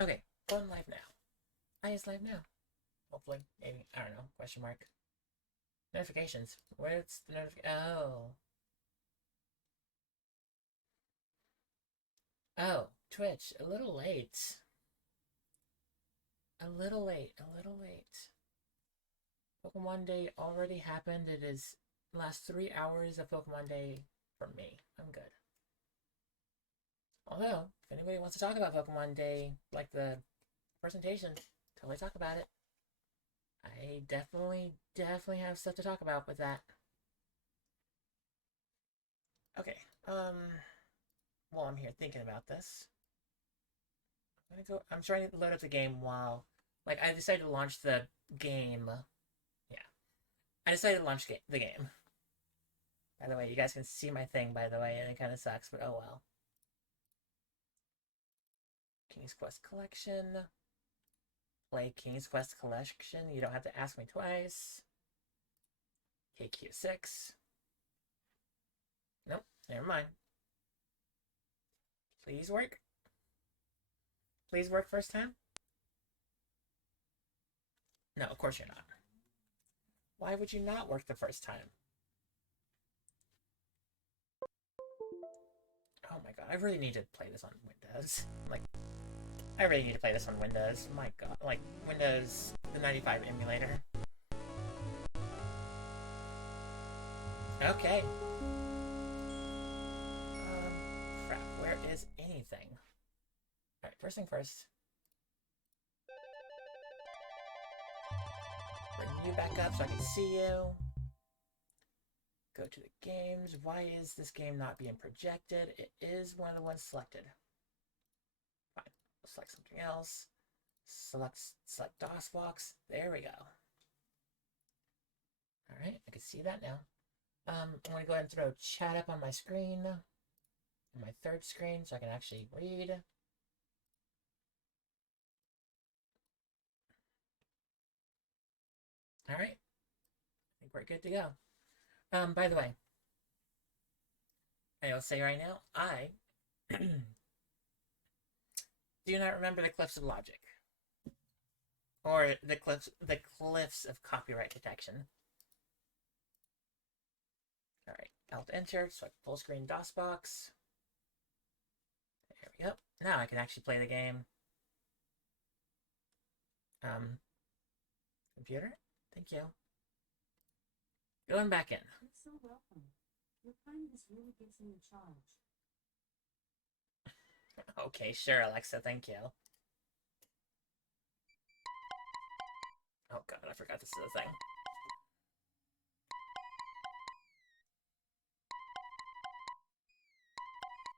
Okay, going live now. I is live now. Hopefully, maybe. I don't know. Question mark. Notifications. Where's the Oh. Oh, Twitch. A little late. A little late. A little late. Pokemon Day already happened. It is last 3 hours of Pokemon Day for me. I'm good. Although, if anybody wants to talk about Pokemon Day, like the presentation, totally talk about it. I definitely have stuff to talk about with that. Okay, while I'm here thinking about this, I'm trying to load up the game while, like, I decided to launch the game. Yeah, I decided to launch the game. By the way, you guys can see my thing, by the way, and it kind of sucks, but oh well. King's Quest Collection. Play King's Quest Collection. You don't have to ask me twice. KQ6. Nope, never mind. Please work. Please work first time? No, of course you're not. Why would you not work the first time? Oh my god, I really need to play this on Windows. Like, I really need to play this on Windows. My god, like, Windows, the 95 emulator. Okay. Crap, where is anything? Alright, first thing first. Bring you back up so I can see you. Go to the games. Why is this game not being projected? It is one of the ones selected. Fine. We'll select something else. Select DOSBox. There we go. Alright, I can see that now. I'm going to go ahead and throw chat up on my screen. On my third screen so I can actually read. Alright. I think we're good to go. By the way, I will say right now, I do not remember the cliffs of logic. Or the cliffs of copyright protection. Alright, Alt Enter, so I can full screen DOSBox. There we go. Now I can actually play the game. Computer? Thank you. Going back in. You're so welcome. Your kindness really gets me in charge. Okay, sure, Alexa, thank you. Oh god, I forgot this is a thing.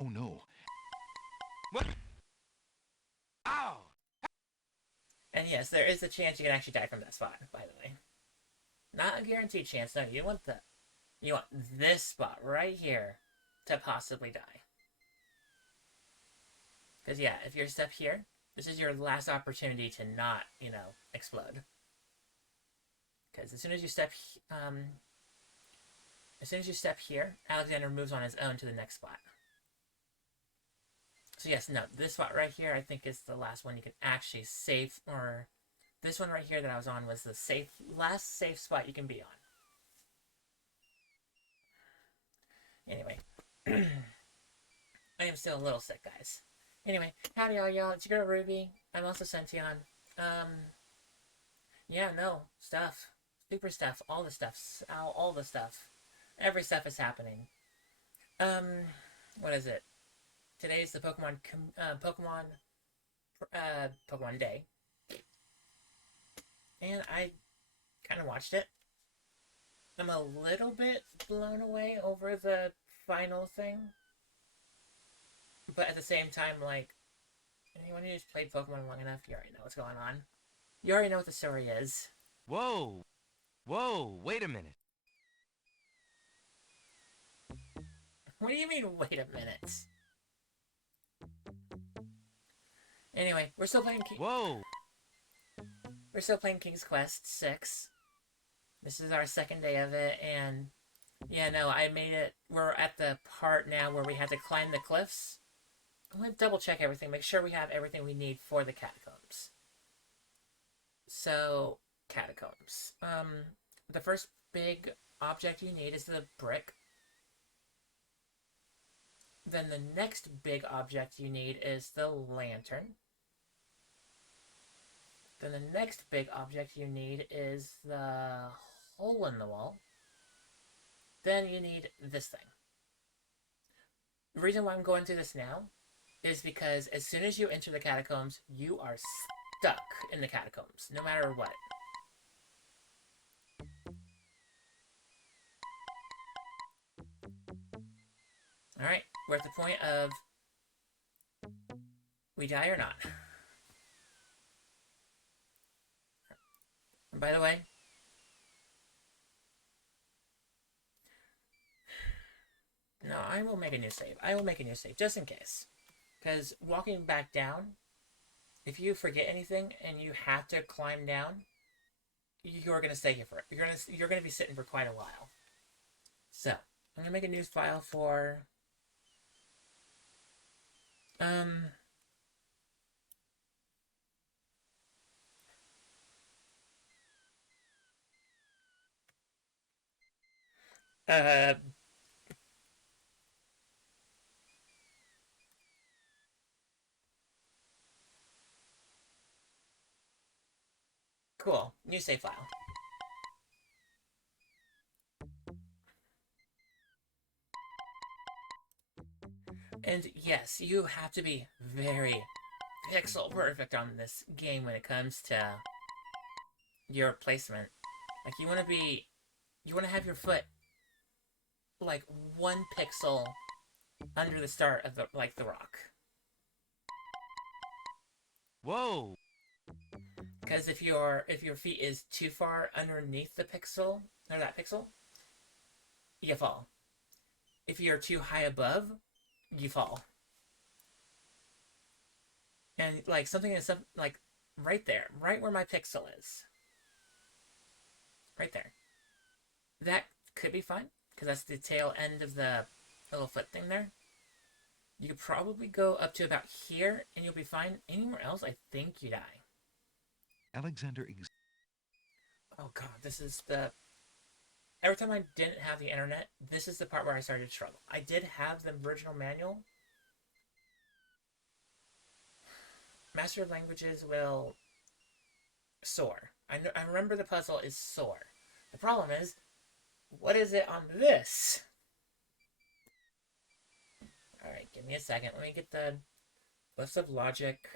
Oh no. What? Ow! And yes, there is a chance you can actually die from that spot, by the way. Not a guaranteed chance, no. You want this spot right here to possibly die. Because yeah, if you're stuck here, this is your last opportunity to not, explode. Because as soon as you step here, Alexander moves on his own to the next spot. So yes, no, this spot right here I think is the last one you can actually save, or this one right here that I was on was the last safe spot you can be on. Anyway, I am still a little sick, guys. Anyway, howdy all y'all, it's your girl Ruby. I'm also Sention. Yeah, no, stuff. Super stuff, all the stuff, all the stuff. Every stuff is happening. What is it? Today's the Pokemon Day. And I kind of watched it. I'm a little bit blown away over the final thing. But at the same time, like, anyone who's played Pokemon long enough, you already know what's going on. You already know what the story is. Whoa! Whoa, wait a minute. What do you mean, wait a minute? Anyway, we're still playing Whoa! We're still playing King's Quest 6. This is our second day of it, and yeah, no, I made it. We're at the part now where we had to climb the cliffs. I'm gonna double check everything, make sure we have everything we need for the catacombs. So, catacombs. The first big object you need is the brick. Then the next big object you need is the lantern. Then the next big object you need is the hole in the wall. Then you need this thing. The reason why I'm going through this now is because as soon as you enter the catacombs, you are stuck in the catacombs, no matter what. Alright, we're at the point of we die or not. And by the way, no, I will make a new save. I will make a new save, just in case. Because walking back down, if you forget anything and you have to climb down, you're gonna stay here for it. You're gonna be sitting for quite a while. So I'm gonna make a new file for uh cool. New save file. And yes, you have to be very pixel perfect on this game when it comes to your placement. Like you want to have your foot like 1 pixel under the start of the rock. Whoa! Because if your feet is too far underneath the pixel or that pixel, you fall. If you're too high above, you fall. And like something is like right there, right where my pixel is. Right there. That could be fine, because that's the tail end of the little foot thing there. You could probably go up to about here, and you'll be fine. Anywhere else, I think you die. Alexander. Oh god, this is the... Every time I didn't have the internet, this is the part where I started to struggle. I did have the original manual. Master of Languages will soar. I remember the puzzle is soar. The problem is, what is it on this? Alright, give me a second. Let me get the list of logic.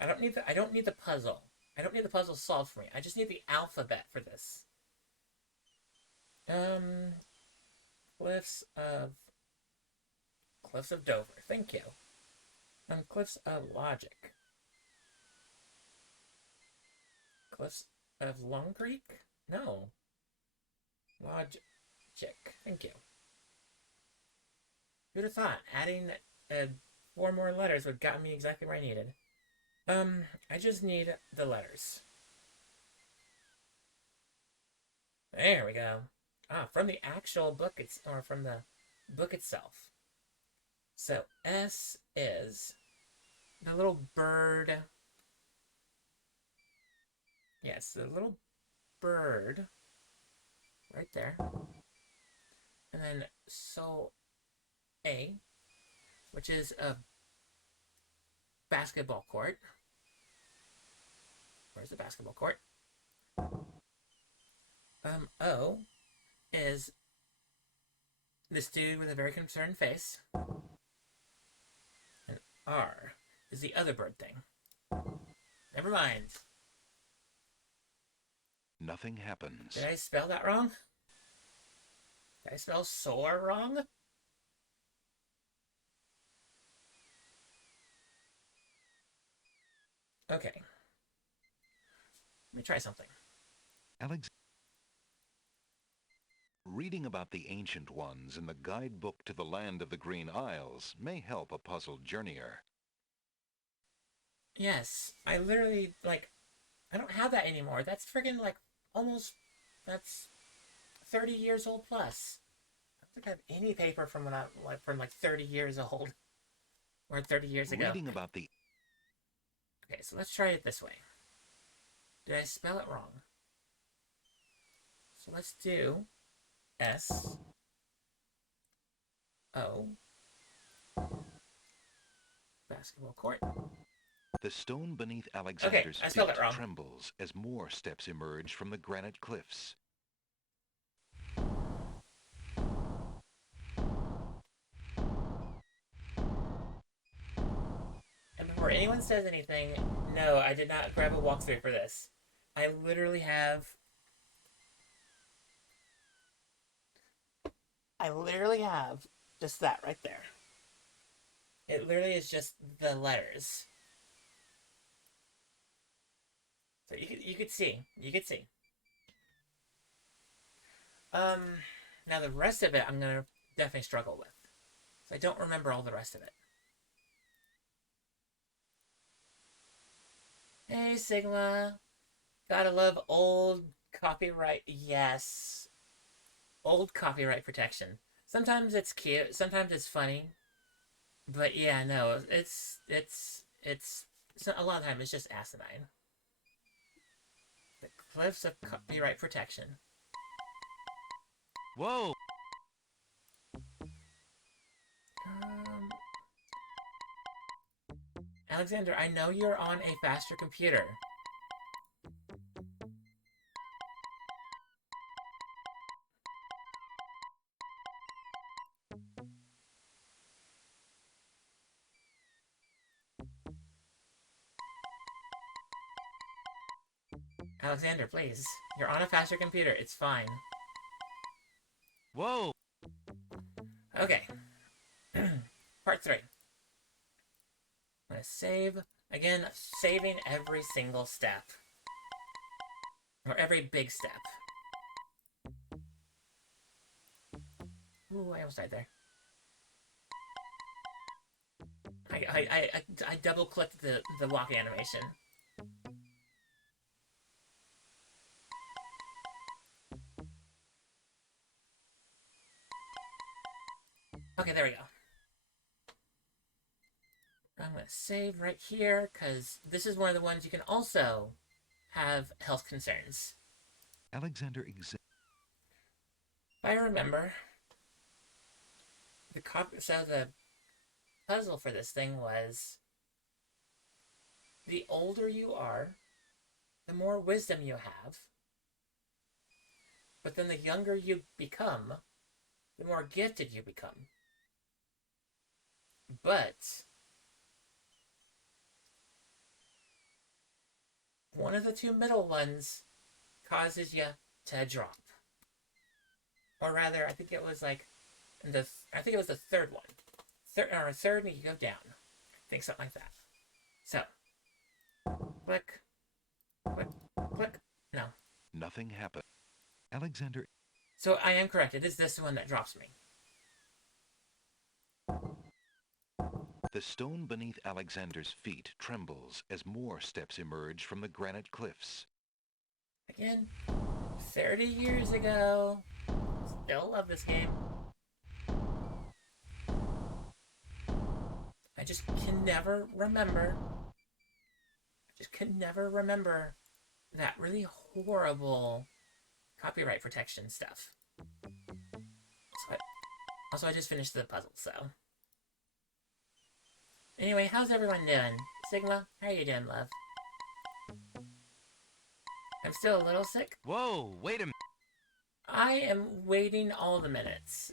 I don't need the puzzle. I don't need the puzzle solved for me. I just need the alphabet for this. Cliffs of Dover. Thank you. Cliffs of Logic. Cliffs of Long Creek? No. Logic. Thank you. Who'd have thought adding 4 more letters would have gotten me exactly where I needed. I just need the letters. There we go. Ah, from the actual book, or from the book itself. So, S is the little bird. Yes, the little bird. Right there. And then, so, A, which is a basketball court. Where's the basketball court? O is this dude with a very concerned face. And R is the other bird thing. Never mind. Nothing happens. Did I spell that wrong? Did I spell soar wrong? Okay. Let me try something. Alex. Reading about the ancient ones in the guidebook to the land of the Green Isles may help a puzzled journeyer. Yes, I literally, like, I don't have that anymore. That's friggin', like, almost, that's 30 years old plus. think I have any paper from when I from 30 years old or 30 years ago. Reading about the... Okay, so let's try it this way. Did I spell it wrong? So let's do S O basketball court. The stone beneath Alexander's I spelled feet it wrong. trembles as more steps emerge from the granite cliffs. And before anyone says anything, no, I did not grab a walkthrough for this. I literally have just that right there. It literally is just the letters. So you could see. Now the rest of it I'm gonna definitely struggle with. So I don't remember all the rest of it. Hey Sigma. Gotta love old copyright. Yes. Old copyright protection. Sometimes it's cute, sometimes it's funny. But yeah, no, it's a lot of time it's just asinine. The cliffs of copyright protection. Whoa! Alexander, I know you're on a faster computer. Alexander, please. You're on a faster computer. It's fine. Whoa! Okay. Part 3. I'm gonna save. Again, saving every single step. Or every big step. Ooh, I almost died there. I double-clicked the walk animation. Okay, there we go. I'm going to save right here, because this is one of the ones you can also have health concerns. Alexander If I remember, the puzzle for this thing was, the older you are, the more wisdom you have, but then the younger you become, the more gifted you become. But one of the two middle ones causes you to drop. Or rather, I think it was the third one. Third and you go down. I think something like that. So, click, click, click. No. Nothing happened. Alexander... So I am correct. It is this one that drops me. The stone beneath Alexander's feet trembles as more steps emerge from the granite cliffs. Again, 30 years ago. Still love this game. I just can never remember. That really horrible copyright protection stuff. Also, I just finished the puzzle, so. Anyway, how's everyone doing? Sigma, how you doing, love? I'm still a little sick. Whoa, wait a minute. I am waiting all the minutes.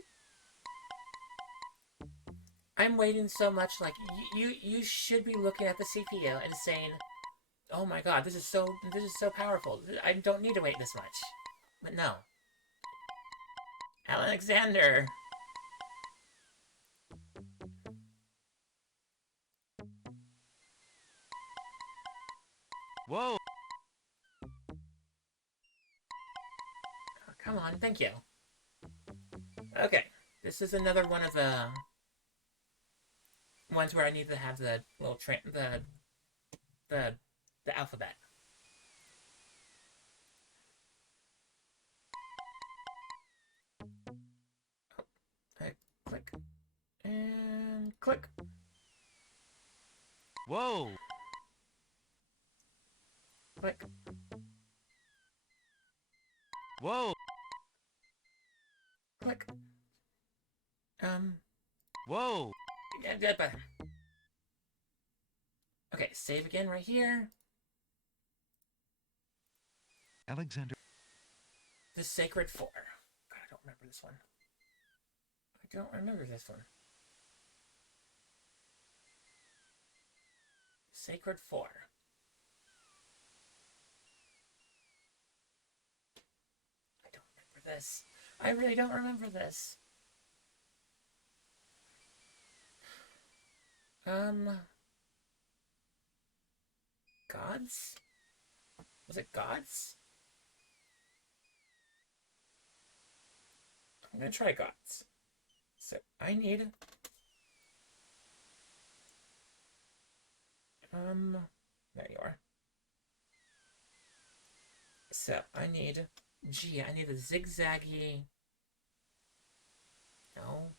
I'm waiting so much, like, you should be looking at the CPU and saying, oh my god, this is so powerful. I don't need to wait this much. But no. Alexander! Whoa! Oh, come on, thank you. Okay, this is another one of the ones where I need to have the little the alphabet. Click. And click. Whoa! Click. Whoa! Click. Whoa! Yeah, okay, save again right here. Alexander The Sacred Four. God, I don't remember this one. I don't remember this one. Sacred Four. I don't remember this. I really don't remember this. Gods? Was it gods? I'm gonna try gods. So I need there you are. So I need I need a zigzaggy. No.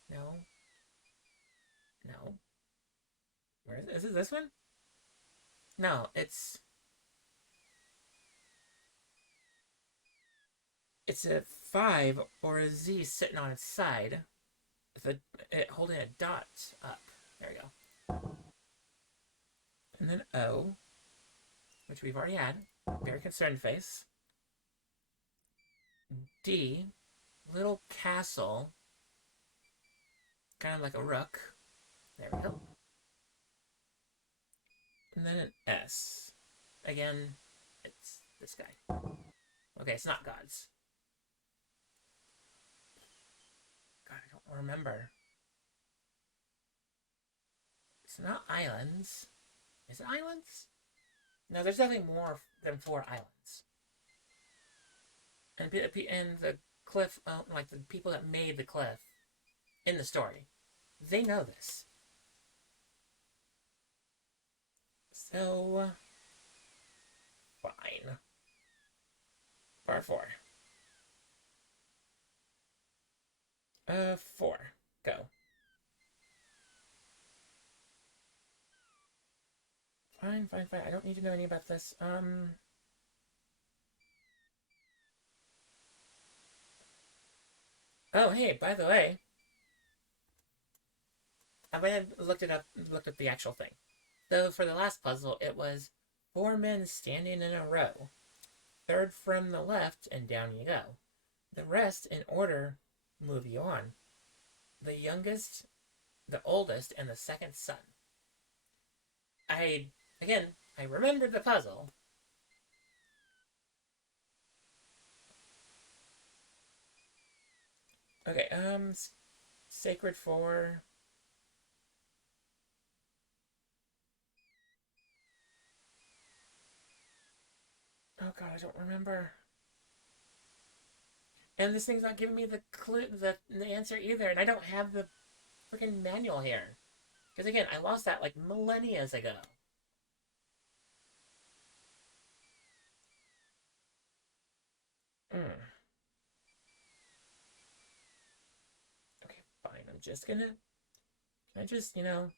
Where is it? Is it this one? No, it's a 5 or a Z sitting on its side with it holding a dot up. There we go. And then O, which we've already had. Very concerned face. D, little castle. Kind of like a rook. There we go. And then an S. Again, it's this guy. Okay, it's not gods. God, I don't remember. It's not islands. Is it islands? No, there's definitely more than 4 islands. And the cliff, like the people that made the cliff in the story, they know this. So, fine. Bar 4. 4. Go. Fine. I don't need to know anything about this. Oh, hey, by the way, I went and looked up the actual thing. So for the last puzzle, it was 4 men standing in a row. Third from the left, and down you go. The rest, in order, move you on. The youngest, the oldest, and the second son. I remembered the puzzle. Okay, Sacred 4. Oh god, I don't remember. And this thing's not giving me the clue, the answer either, and I don't have the freaking manual here. Because again, I lost that like millennia ago. Okay, fine. I'm just gonna. Can I just, No,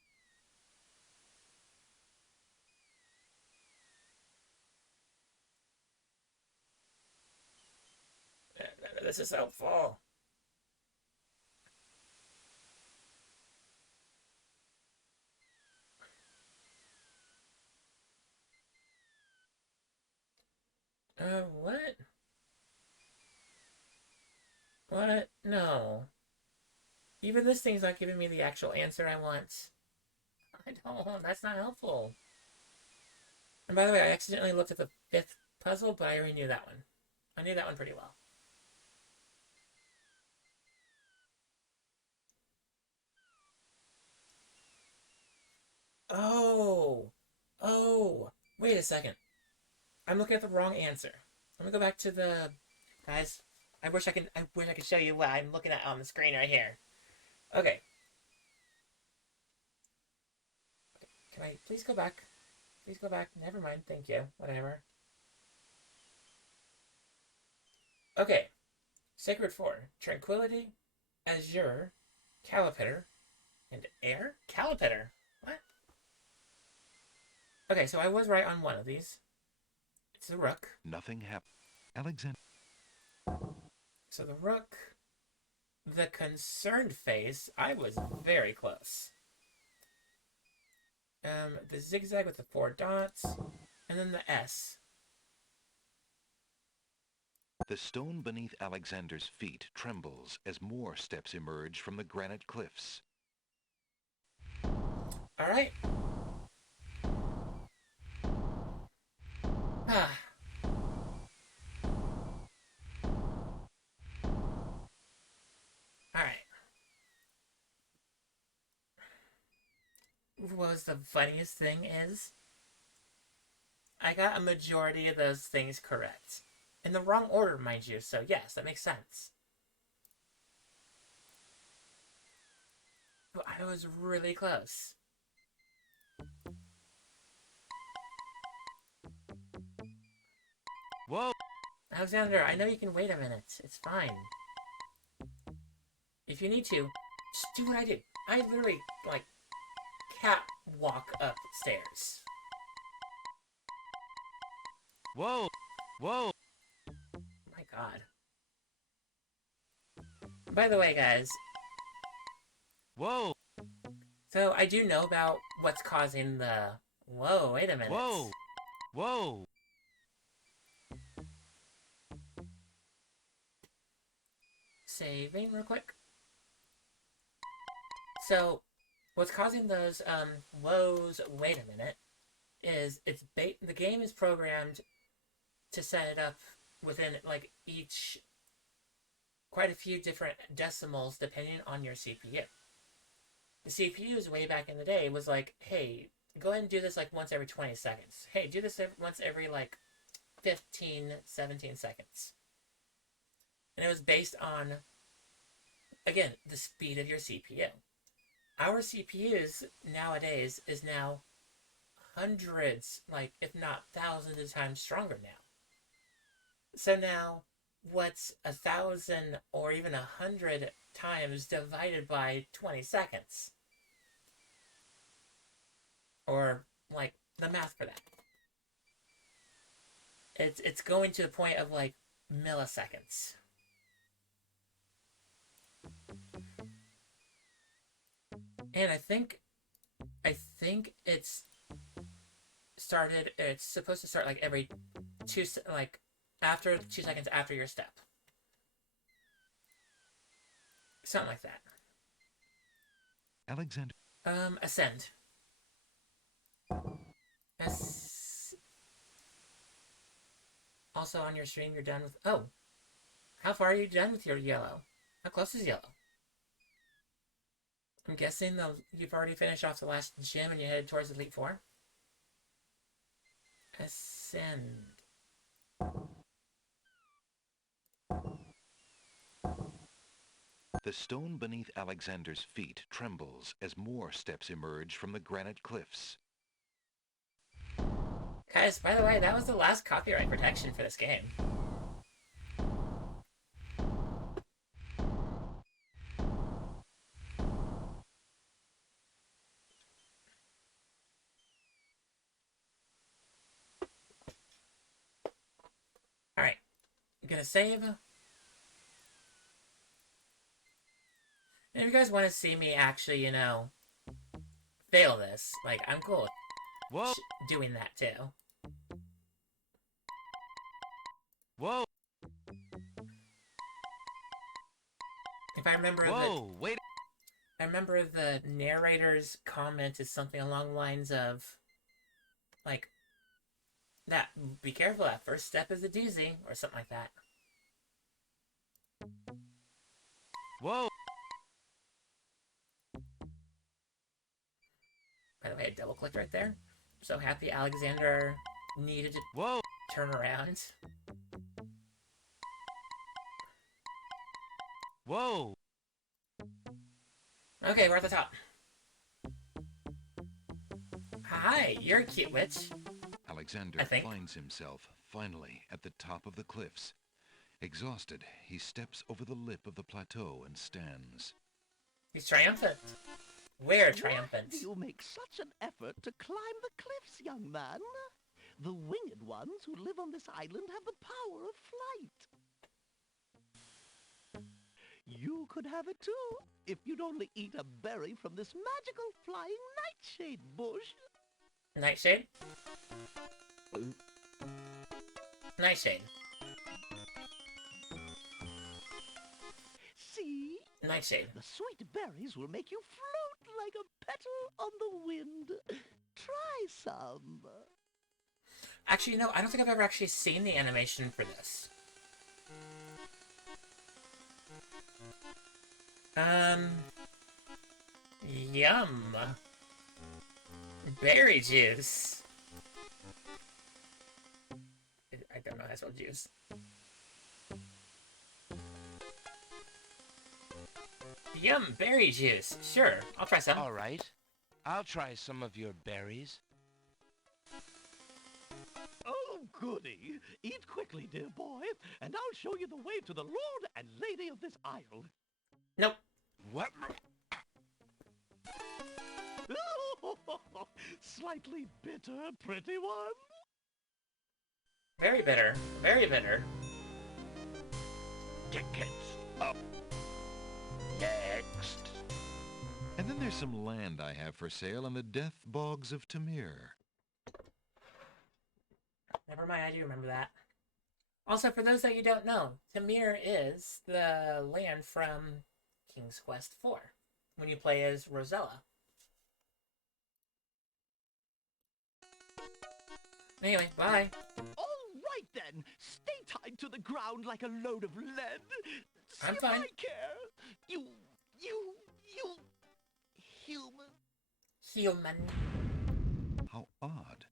none of this is helpful. What? What? No. Even this thing's not giving me the actual answer I want. I don't. That's not helpful. And by the way, I accidentally looked at the 5th puzzle, but I already knew that one. I knew that one pretty well. Oh. Oh. Wait a second. I'm looking at the wrong answer. Let me go back to the... Guys, I wish I could show you what I'm looking at on the screen right here. Okay. Can I please go back? Please go back. Never mind. Thank you. Whatever. Okay. Sacred 4. Tranquility, Azure, Calipetter, and air? Calipetter. What? Okay, so I was right on one of these. It's the rook. Nothing happened. Alexander. So the rook, the concerned face, I was very close. The zigzag with the 4 dots, and then the S. The stone beneath Alexander's feet trembles as more steps emerge from the granite cliffs. Alright. Ah. Alright. What was the funniest thing is, I got a majority of those things correct. In the wrong order, mind you, so yes, that makes sense. But I was really close. Whoa! Alexander, I know you can wait a minute. It's fine. If you need to, just do what I did. I literally, like, catwalk upstairs. Whoa! Whoa! My god. By the way, guys, Whoa! so I do know about what's causing the... Whoa, wait a minute. Whoa! Whoa! Saving real quick. So, what's causing those, whoas, wait a minute, is the game is programmed to set it up within, like, quite a few different decimals depending on your CPU. The CPUs way back in the day was like, hey, go ahead and do this like once every 20 seconds. Hey, do this once every like 15, 17 seconds. And it was based on, again, the speed of your CPU. Our CPUs nowadays is now hundreds, like if not thousands of times stronger now. So now, what's 1,000 or even 100 times divided by 20 seconds? Or, like, the math for that. It's going to the point of, like, milliseconds. And I think it's supposed to start, like, every after 2 seconds after your step. Something like that. Alexander. Ascend. Also on your stream, you're done with... Oh. How far are you done with your yellow? How close is yellow? I'm guessing you've already finished off the last gym and you headed towards Elite Four? Ascend. The stone beneath Alexander's feet trembles as more steps emerge from the granite cliffs. Guys, by the way, that was the last copyright protection for this game. Alright. I'm gonna save. And if you guys want to see me actually, fail this, like, I'm cool with Whoa! doing that too. Whoa! If I remember Whoa! Wait! I remember the narrator's comment is something along the lines of, like, that, be careful, that first step is a doozy, or something like that. Whoa! By the way, I double-clicked right there. I'm so happy Alexander needed to Whoa! turn around. Whoa! Okay, we're at the top. Hi, you're a cute witch. Alexander I think. finds himself finally at the top of the cliffs. Exhausted, he steps over the lip of the plateau and stands. He's triumphant. We're Why triumphant. do you make such an effort to climb the cliffs, young man? The winged ones who live on this island have the power of flight. You could have it too, if you'd only eat a berry from this magical flying nightshade bush. Nightshade? Nightshade. See? Nightshade. The sweet berries will make you float like a petal on the wind. Try some. Actually, no, I don't think I've ever actually seen the animation for this. Yum. Berry juice. I don't know how to spell juice. Yum, berry juice. Sure, I'll try some. All right. I'll try some of your berries. Oh, goody. Eat quickly, dear boy, and I'll show you the way to the Lord and Lady of this isle. Nope. What? Slightly bitter, pretty one. Very bitter. Very bitter. Tickets up. Next. And then there's some land I have for sale in the death bogs of Tamir. Never mind, I do remember that. Also, for those that you don't know, Tamir is the land from King's Quest IV, when you play as Rosella. Anyway, bye. All right, then. Stay tied to the ground like a load of lead. See I'm if fine. I care. You human. Human. How odd.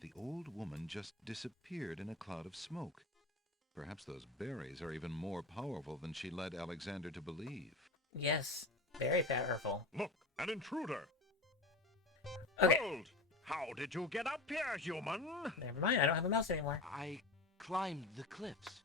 The old woman just disappeared in a cloud of smoke. Perhaps those berries are even more powerful than she led Alexander to believe. Yes, very powerful. Look, an intruder. Okay, Hold! How did you get up here, human? never mind, I don't have a mouse anymore. I climbed the cliffs.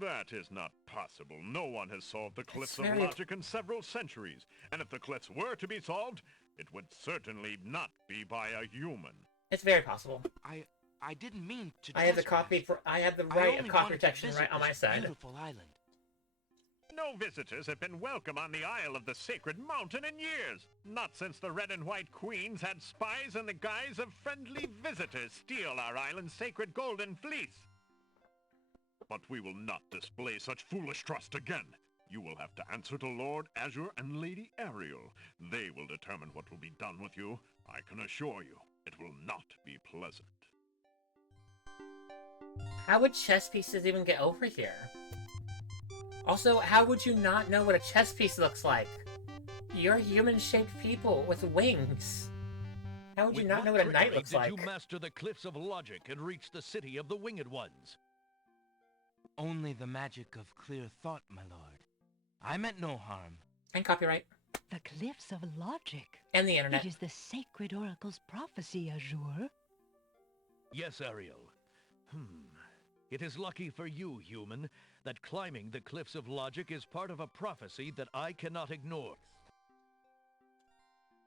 That is not possible. No one has solved the cliffs of very- logic in several centuries. And if the cliffs were to be solved, it would certainly not be by a human. It's very possible. I didn't mean to. I have the trespass. copy for. I have the I right only of copy wanted to protection visit right on my this side. Beautiful island. No visitors have been welcome on the Isle of the Sacred Mountain in years. Not since the Red and White Queens had spies in the guise of friendly visitors steal our island's sacred golden fleece. But we will not display such foolish trust again. You will have to answer to Lord Azure and Lady Ariel. They will determine what will be done with you. I can assure you, it will not be pleasant. How would chess pieces even get over here? Also, how would you not know what a chess piece looks like? You're human-shaped people with wings. How would you not know what a knight looks like? Did you master the cliffs of logic and reach the city of the winged ones? Only the magic of clear thought, my lord. I meant no harm. And copyright. The cliffs of logic. And the internet. It is the sacred oracle's prophecy, Azure. Yes, Ariel. It is lucky for you, human, that climbing the cliffs of logic is part of a prophecy that I cannot ignore.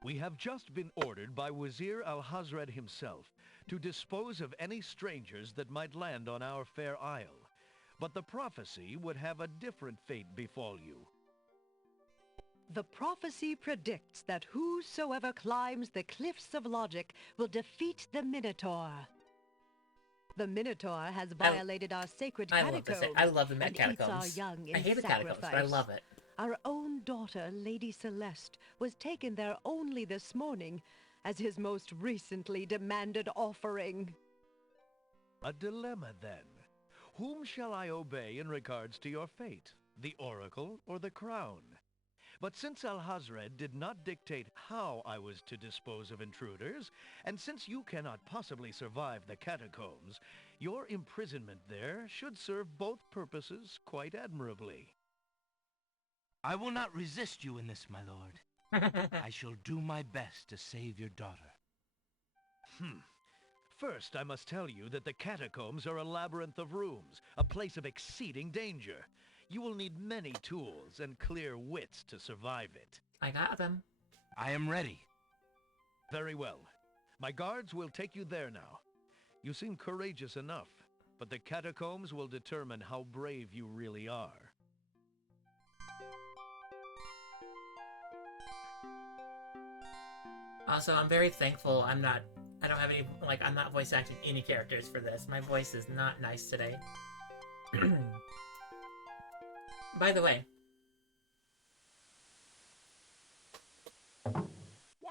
We have just been ordered by Wazir Al-Hazred himself to dispose of any strangers that might land on our fair isle. But the prophecy would have a different fate befall you. The prophecy predicts that whosoever climbs the cliffs of logic will defeat the Minotaur. The Minotaur has violated our sacred I love catacombs this. I love the and eats catacombs. our young in I hate the catacombs, but I sacrifice. love it. Our own daughter, Lady Celeste, was taken there only this morning as his most recently demanded offering. A dilemma, then. Whom shall I obey in regards to your fate? The oracle or the crown? But since Al-Hazred did not dictate how I was to dispose of intruders, and since you cannot possibly survive the catacombs, your imprisonment there should serve both purposes quite admirably. I will not resist you in this, my lord. I shall do my best to save your daughter. First, I must tell you that the catacombs are a labyrinth of rooms, a place of exceeding danger. You will need many tools and clear wits to survive it. I got them. I am ready. Very well. My guards will take you there now. You seem courageous enough, but the catacombs will determine how brave you really are. Also, I'm very thankful I don't have any, like, I'm not voice acting any characters for this. My voice is not nice today. By the way,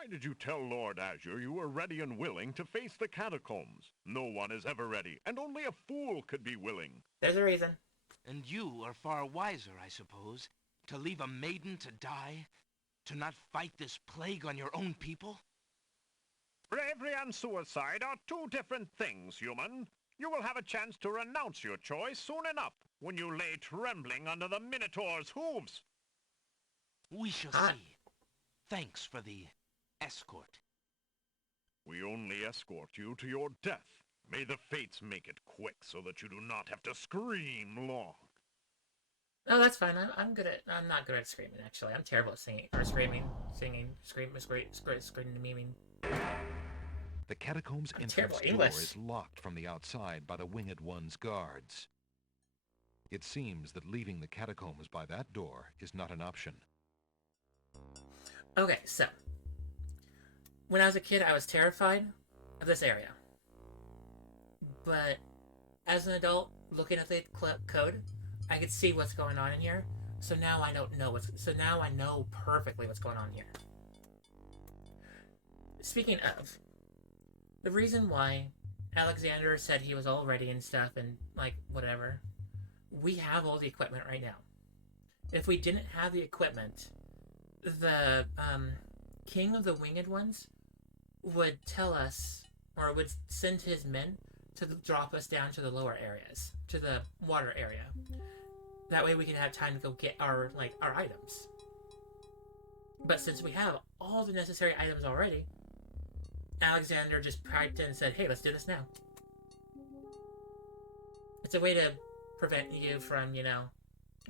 Why did you tell Lord Azure you were ready and willing to face the catacombs? No one is ever ready, and only a fool could be willing. there's a reason. And you are far wiser, I suppose, to leave a maiden to die? To not fight this plague on your own people? Bravery and suicide are two different things, human. You will have a chance to renounce your choice soon enough, when you lay trembling under the Minotaur's hooves. We shall Ah. see. Thanks for the escort. We only escort you to your death. May the fates make it quick so that you do not have to scream long. No, that's fine. I'm not good at screaming, actually. I'm terrible at singing, or screaming, screaming. The catacombs I'm entrance terrible door English. is locked from the outside by the Winged One's guards. It seems that leaving the catacombs by that door is not an option. Okay, so when I was a kid, I was terrified of this area. But as an adult, looking at the code, I could see what's going on in here. So now I don't know so now I know perfectly what's going on here. Speaking of, the reason why Alexander said he was all ready and stuff and, like, whatever, we have all the equipment right now. If we didn't have the equipment, the King of the Winged Ones would tell us, or would send his men to drop us down to the lower areas, to the water area. That way we can have time to go get our items. But since we have all the necessary items already, Alexander just piped in and said, hey, let's do this now. It's a way to prevent you from,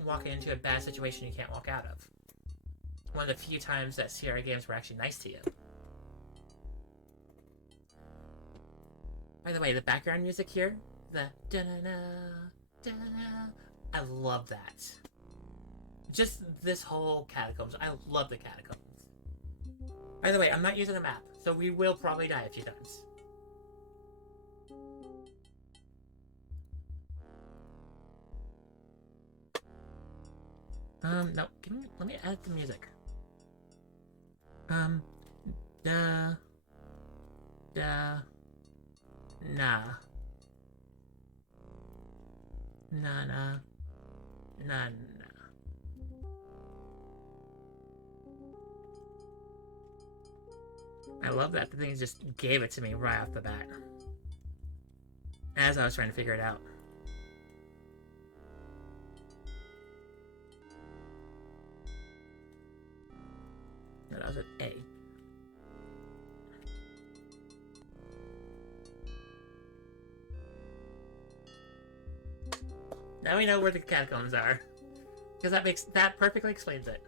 walking into a bad situation you can't walk out of. One of the few times that Sierra games were actually nice to you. By the way, the background music here, the da-na-na, da-na-na, I love that. Just this whole catacombs. I love the catacombs. By the way, I'm not using a map, so we will probably die a few times. No, let me add the music. Nah. Nah. I love that the thing just gave it to me right off the bat. As I was trying to figure it out. No, that was an A. Now we know where the catacombs are. Because that perfectly explains it.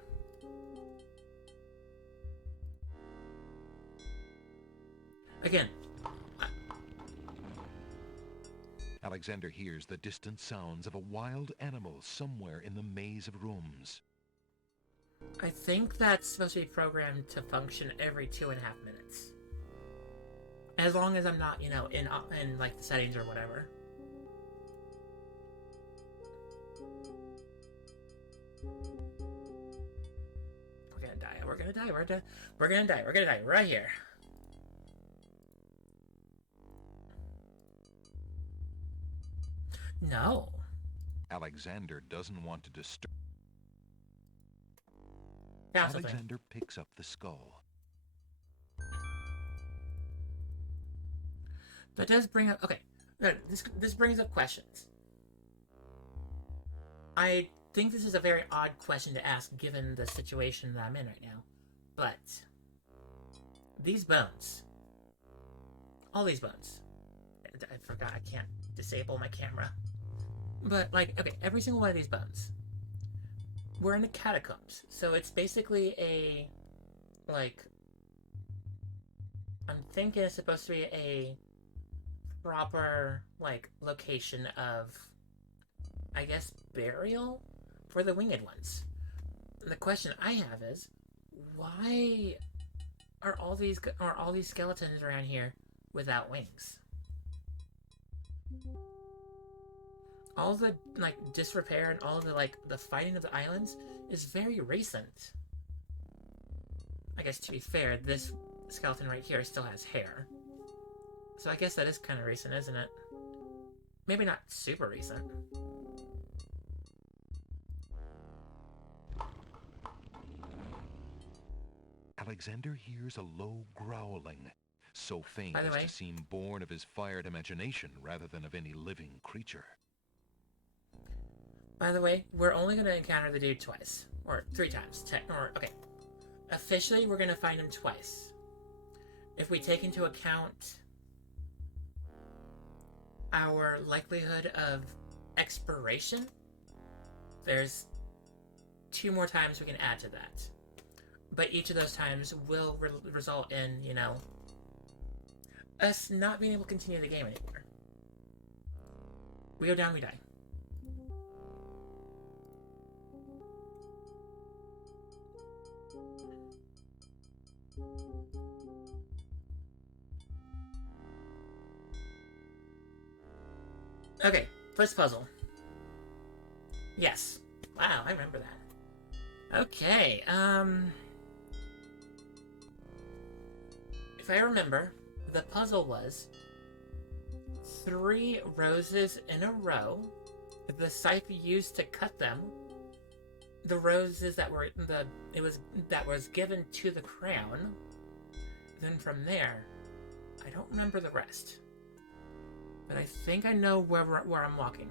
Again. Alexander hears the distant sounds of a wild animal somewhere in the maze of rooms. I think that's supposed to be programmed to function every 2.5 minutes. As long as I'm not, in like the settings or whatever. We're gonna die. We're gonna die. We're gonna die right here. No. Alexander doesn't want to disturb. Found something. Alexander picks up the skull. That does bring up... Okay. This brings up questions. I think this is a very odd question to ask given the situation that I'm in right now. But... these bones... all these bones... I forgot I can't disable my camera. But, like, okay, every single one of these bones... we're in the catacombs, so it's basically a, like, I'm thinking it's supposed to be a proper, like, location of, I guess, burial for the winged ones. And the question I have is, why are all these skeletons around here without wings? All the, like, disrepair and all the, like, the fighting of the islands is very recent. I guess, to be fair, this skeleton right here still has hair. So I guess that is kind of recent, isn't it? Maybe not super recent. Alexander hears a low growling, so faint By the as way, to seem born of his fired imagination rather than of any living creature. we're only going to encounter the dude twice. Or 3 times. Okay. Officially, we're going to find him twice. If we take into account our likelihood of expiration, there's 2 more times we can add to that. But each of those times will result in, you know, us not being able to continue the game anymore. We go down, we die. Okay, first puzzle. Yes. Wow, I remember that. Okay, if I remember, the puzzle was 3 roses in a row, the scythe used to cut them, the roses that was given to the crown, then from there, I don't remember the rest. But I think I know where I'm walking.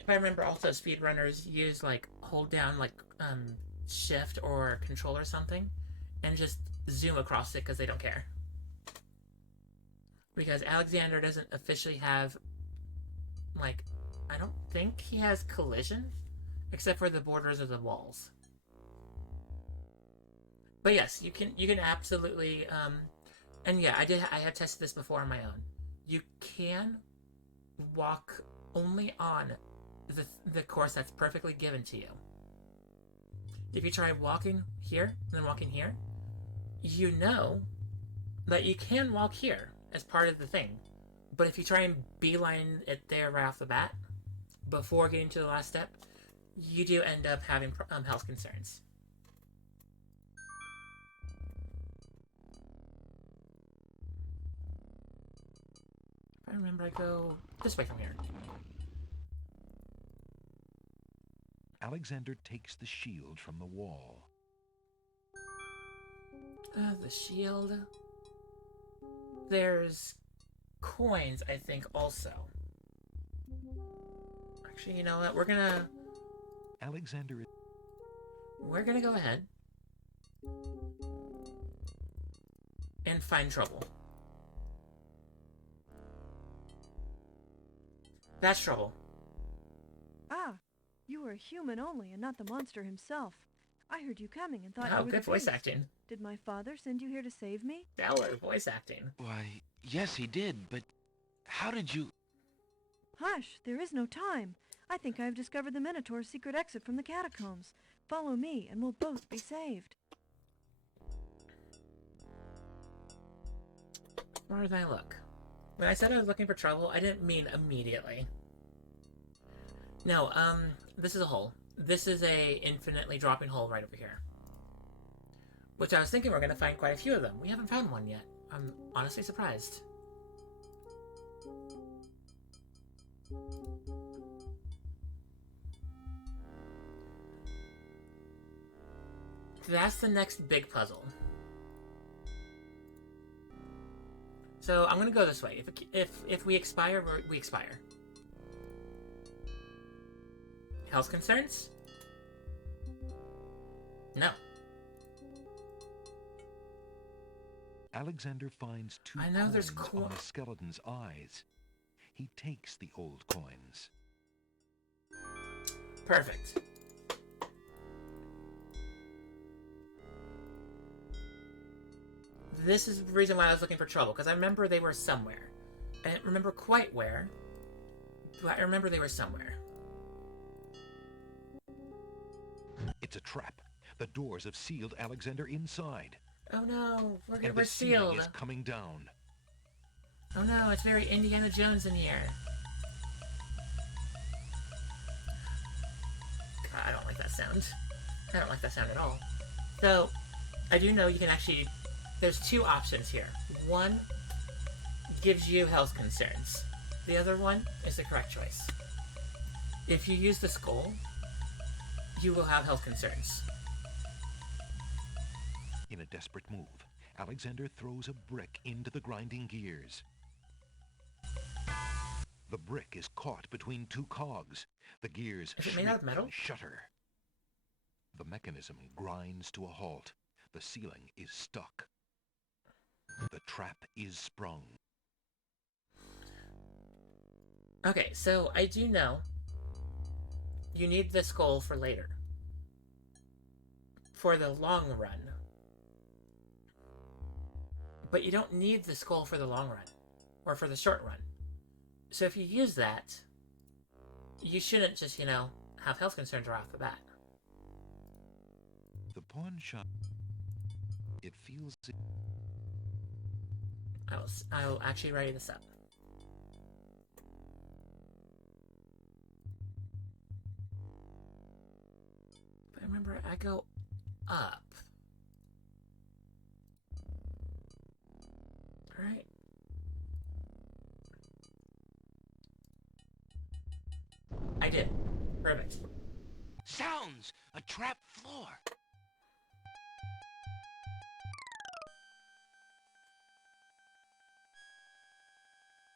If I remember, also speedrunners use, like, hold down, like, shift or control or something, and just zoom across it because they don't care. Because Alexander doesn't officially have, like, I don't think he has collision, except for the borders of the walls. But yes, you can absolutely, and yeah, I have tested this before on my own. You can walk only on the course that's perfectly given to you. If you try walking here and then walking here, you know that you can walk here as part of the thing. But if you try and beeline it there right off the bat, before getting to the last step, you do end up having health concerns. If I remember, I go this way from here. Alexander takes the shield from the wall. The shield. There's coins, I think, also. Actually, you know what? We're gonna go ahead and find trouble. That's trouble. Ah, you were a human only and not the monster himself. I heard you coming and thought Wow, you were good the voice beast. acting. Did my father send you here to save me? Stellar voice acting. Why, yes, he did, but how did you... Hush, there is no time. I think I have discovered the Minotaur's secret exit from the catacombs. Follow me and we'll both be saved. Where did I look? When I said I was looking for trouble, I didn't mean immediately. No, this is a hole. This is a infinitely dropping hole right over here. Which I was thinking we're gonna find quite a few of them. We haven't found one yet. I'm honestly surprised. That's the next big puzzle. So I'm gonna go this way. If we expire, we expire. Health concerns? No. Alexander finds two I know there's coins on the skeleton's eyes. He takes the old coins. Perfect. This is the reason why I was looking for trouble, because I remember they were somewhere. I didn't remember quite where, but I remember they were somewhere. It's a trap. The doors have sealed Alexander inside. Oh no, we're And the ceiling sealed. is coming down. Oh no, it's very Indiana Jones in here. God, I don't like that sound. I don't like that sound at all. So, I do know you can actually... There's two options here. One gives you health concerns. The other one is the correct choice. If you use the skull, you will have health concerns. In a desperate move, Alexander throws a brick into the grinding gears. The brick is caught between two cogs. The gears Is it made out of metal? and shudder. The mechanism grinds to a halt. The ceiling is stuck. The trap is sprung. Okay, so I do know you need the skull for later. For the long run. But you don't need the skull for the long run. Or for the short run. So if you use that, you shouldn't just, have health concerns right off the bat. The pawn shop... It feels... I will actually ready this up. But remember, I go up. Alright. I did. Perfect. Sounds! A trap floor!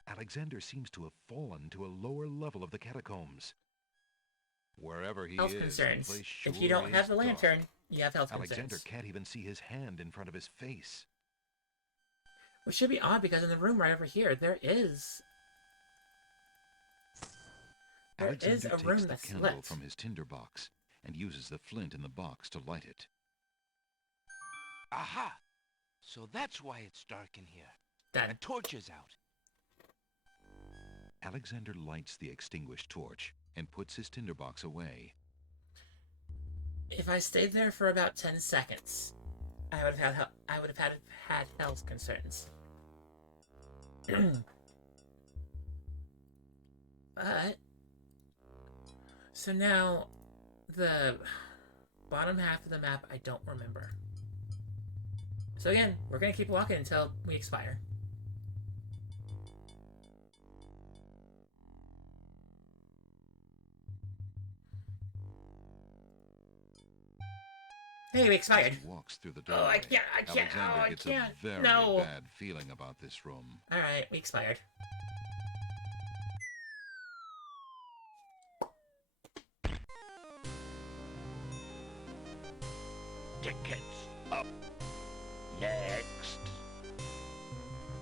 Alexander seems to have fallen to a lower level of the catacombs. Wherever he Health is, concerns. the place sure If you don't have is the lantern, dark. you have health Alexander concerns. can't even see his hand in front of his face. Which should be odd because in the room right over here, there is Alexander a room takes the that's candle lit. from his tinderbox and uses the flint in the box to light it. Aha! So that's why it's dark in here. Done. A torch is out. Alexander lights the extinguished torch and puts his tinderbox away. If I stayed there for about 10 seconds, I would have had health concerns. But so now the bottom half of the map I don't remember. So again, we're gonna keep walking until we expire. Hey, we expired. He walks through the Oh, doorway. I can't. Alexander Oh, I gets can't. a very No. bad feeling about this room. Alright, we expired. Tickets up. Next.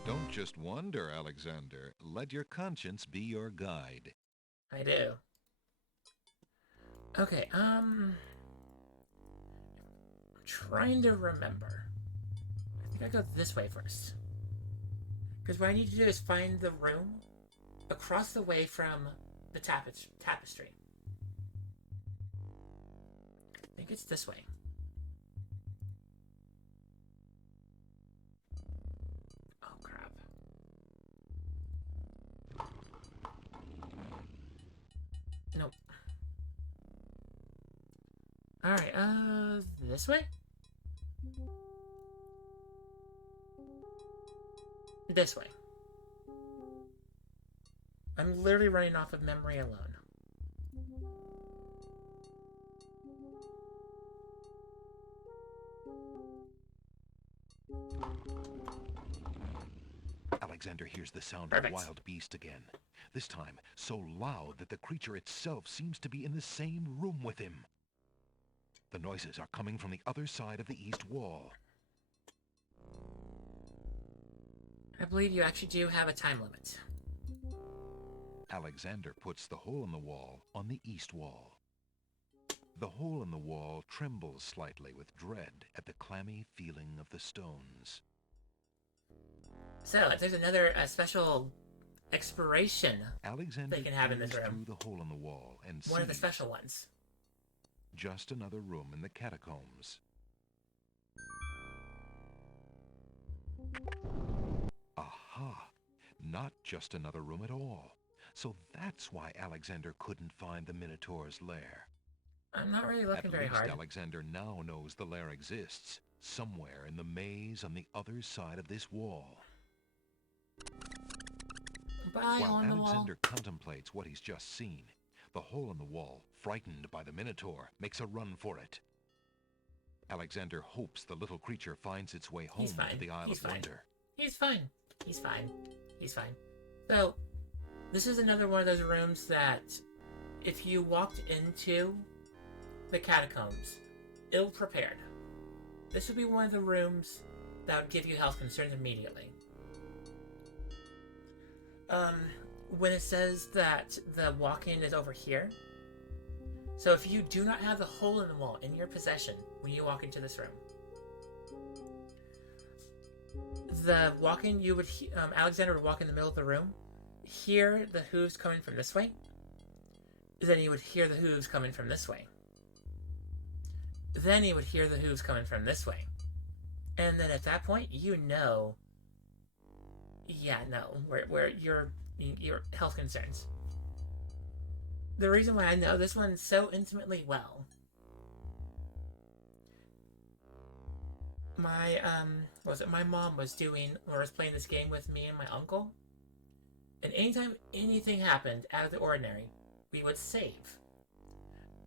Don't just wander, Alexander. Let your conscience be your guide. I do. Okay, I'm trying to remember. I think I go this way first. Because what I need to do is find the room across the way from the tapestry. I think it's this way. Oh, crap. Nope. Alright, this way? This way. I'm literally running off of memory alone. Alexander hears the sound Perfect. of wild beast again. This time, so loud that the creature itself seems to be in the same room with him. The noises are coming from the other side of the east wall. I believe you actually do have a time limit. Alexander puts the hole in the wall on the east wall. The hole in the wall trembles slightly with dread at the clammy feeling of the stones. So, there's another special exploration Alexander they can have in this peers room. through the hole in the wall and One of the sees special ones. just another room in the catacombs. Aha! Not just another room at all. So that's why Alexander couldn't find the Minotaur's lair. I'm not really looking At very least hard. Alexander now knows the lair exists, somewhere in the maze on the other side of this wall. Bye, While on the wall. Alexander contemplates what he's just seen, the hole in the wall, frightened by the Minotaur, makes a run for it. Alexander hopes the little creature finds its way home He's fine. to the Isle He's of fine. Wonder. He's fine. He's fine. He's fine. So, this is another one of those rooms that if you walked into the catacombs ill-prepared, this would be one of the rooms that would give you health concerns immediately. When it says that the walk-in is over here, so if you do not have the hole in the wall in your possession when you walk into this room, the walk-in, you would Alexander would walk in the middle of the room, hear the hooves coming from this way, then he would hear the hooves coming from this way. Then he would hear the hooves coming from this way. And then at that point, you know, yeah, no, where your health concerns. The reason why I know this one so intimately well, my my mom was playing this game with me and my uncle, and anytime anything happened out of the ordinary, we would save.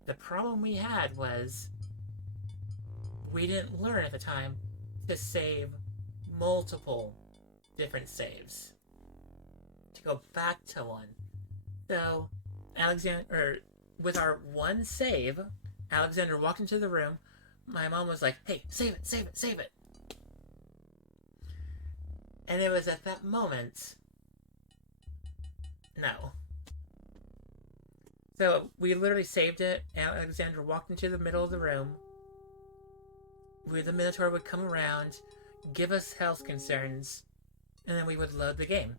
The problem we had was we didn't learn at the time to save multiple different saves, to go back to one. So with our one save, Alexander walked into the room. My mom was like, "Hey, save it, save it, save it." And it was at that moment, no. So we literally saved it. Alexander walked into the middle of the room, where the Minotaur would come around, give us health concerns, and then we would load the game.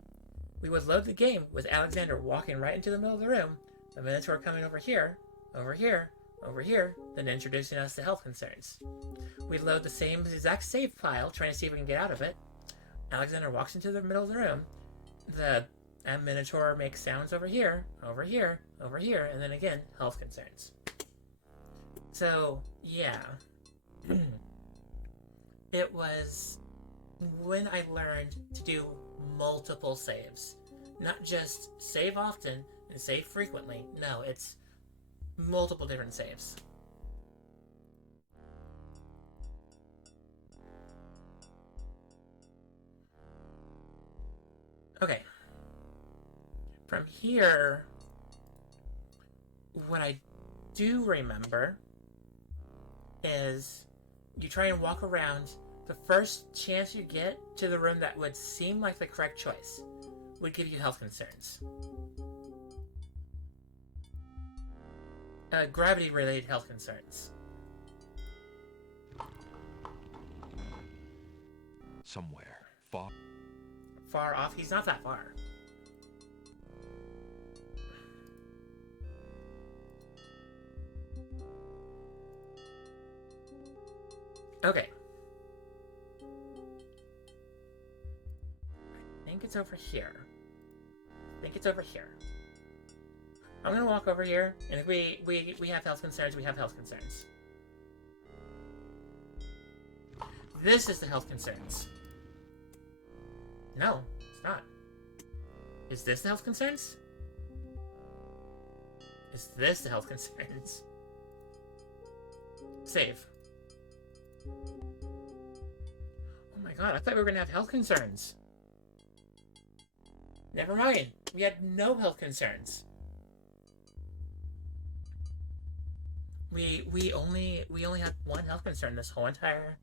We would load the game with Alexander walking right into the middle of the room, the Minotaur coming over here, over here, over here, then introducing us to health concerns. We load the same exact save file, trying to see if we can get out of it. Alexander walks into the middle of the room, the Minotaur makes sounds over here, over here, over here, and then again, health concerns. So, yeah. It was when I learned to do multiple saves. Not just save often and save frequently. No, it's multiple different saves. Okay. From here, what I do remember is you try and walk around. The first chance you get to the room that would seem like the correct choice would give you health concerns. Gravity-related health concerns. Somewhere, Far off? He's not that far. Okay. I think it's over here. I think it's over here. I'm gonna walk over here, and if we have health concerns, we have health concerns. This is the health concerns. No, it's not. Is this the health concerns? Is this the health concerns? Save. Oh my god, I thought we were gonna have health concerns. Never mind. We had no health concerns. We only had one health concern this whole entire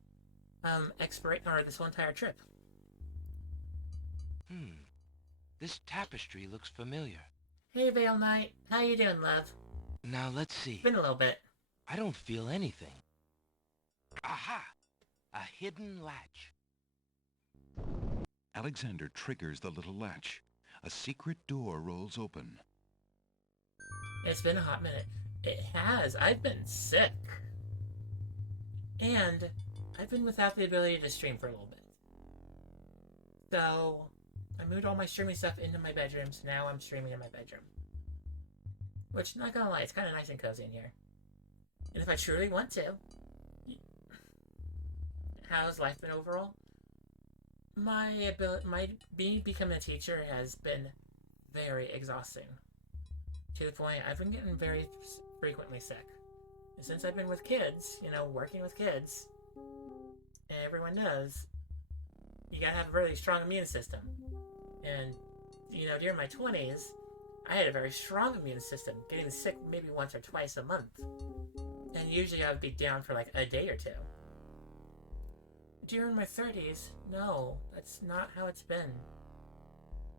this whole entire trip. This tapestry looks familiar. Hey, Veil Knight. How you doing, love? Now let's see. It's been a little bit. I don't feel anything. Aha! A hidden latch. Alexander triggers the little latch. A secret door rolls open. It's been a hot minute. It has. I've been sick. And I've been without the ability to stream for a little bit. So, I moved all my streaming stuff into my bedroom, so now I'm streaming in my bedroom. Which, not gonna lie, it's kind of nice and cozy in here. And if I truly want to... How's life been overall? My becoming a teacher has been very exhausting. To the point, I've been getting very frequently sick. And since I've been with kids, working with kids, and everyone knows, you gotta have a really strong immune system. And, during my 20s, I had a very strong immune system, getting sick maybe once or twice a month. And usually I would be down for like a day or two. During my 30s, no, that's not how it's been.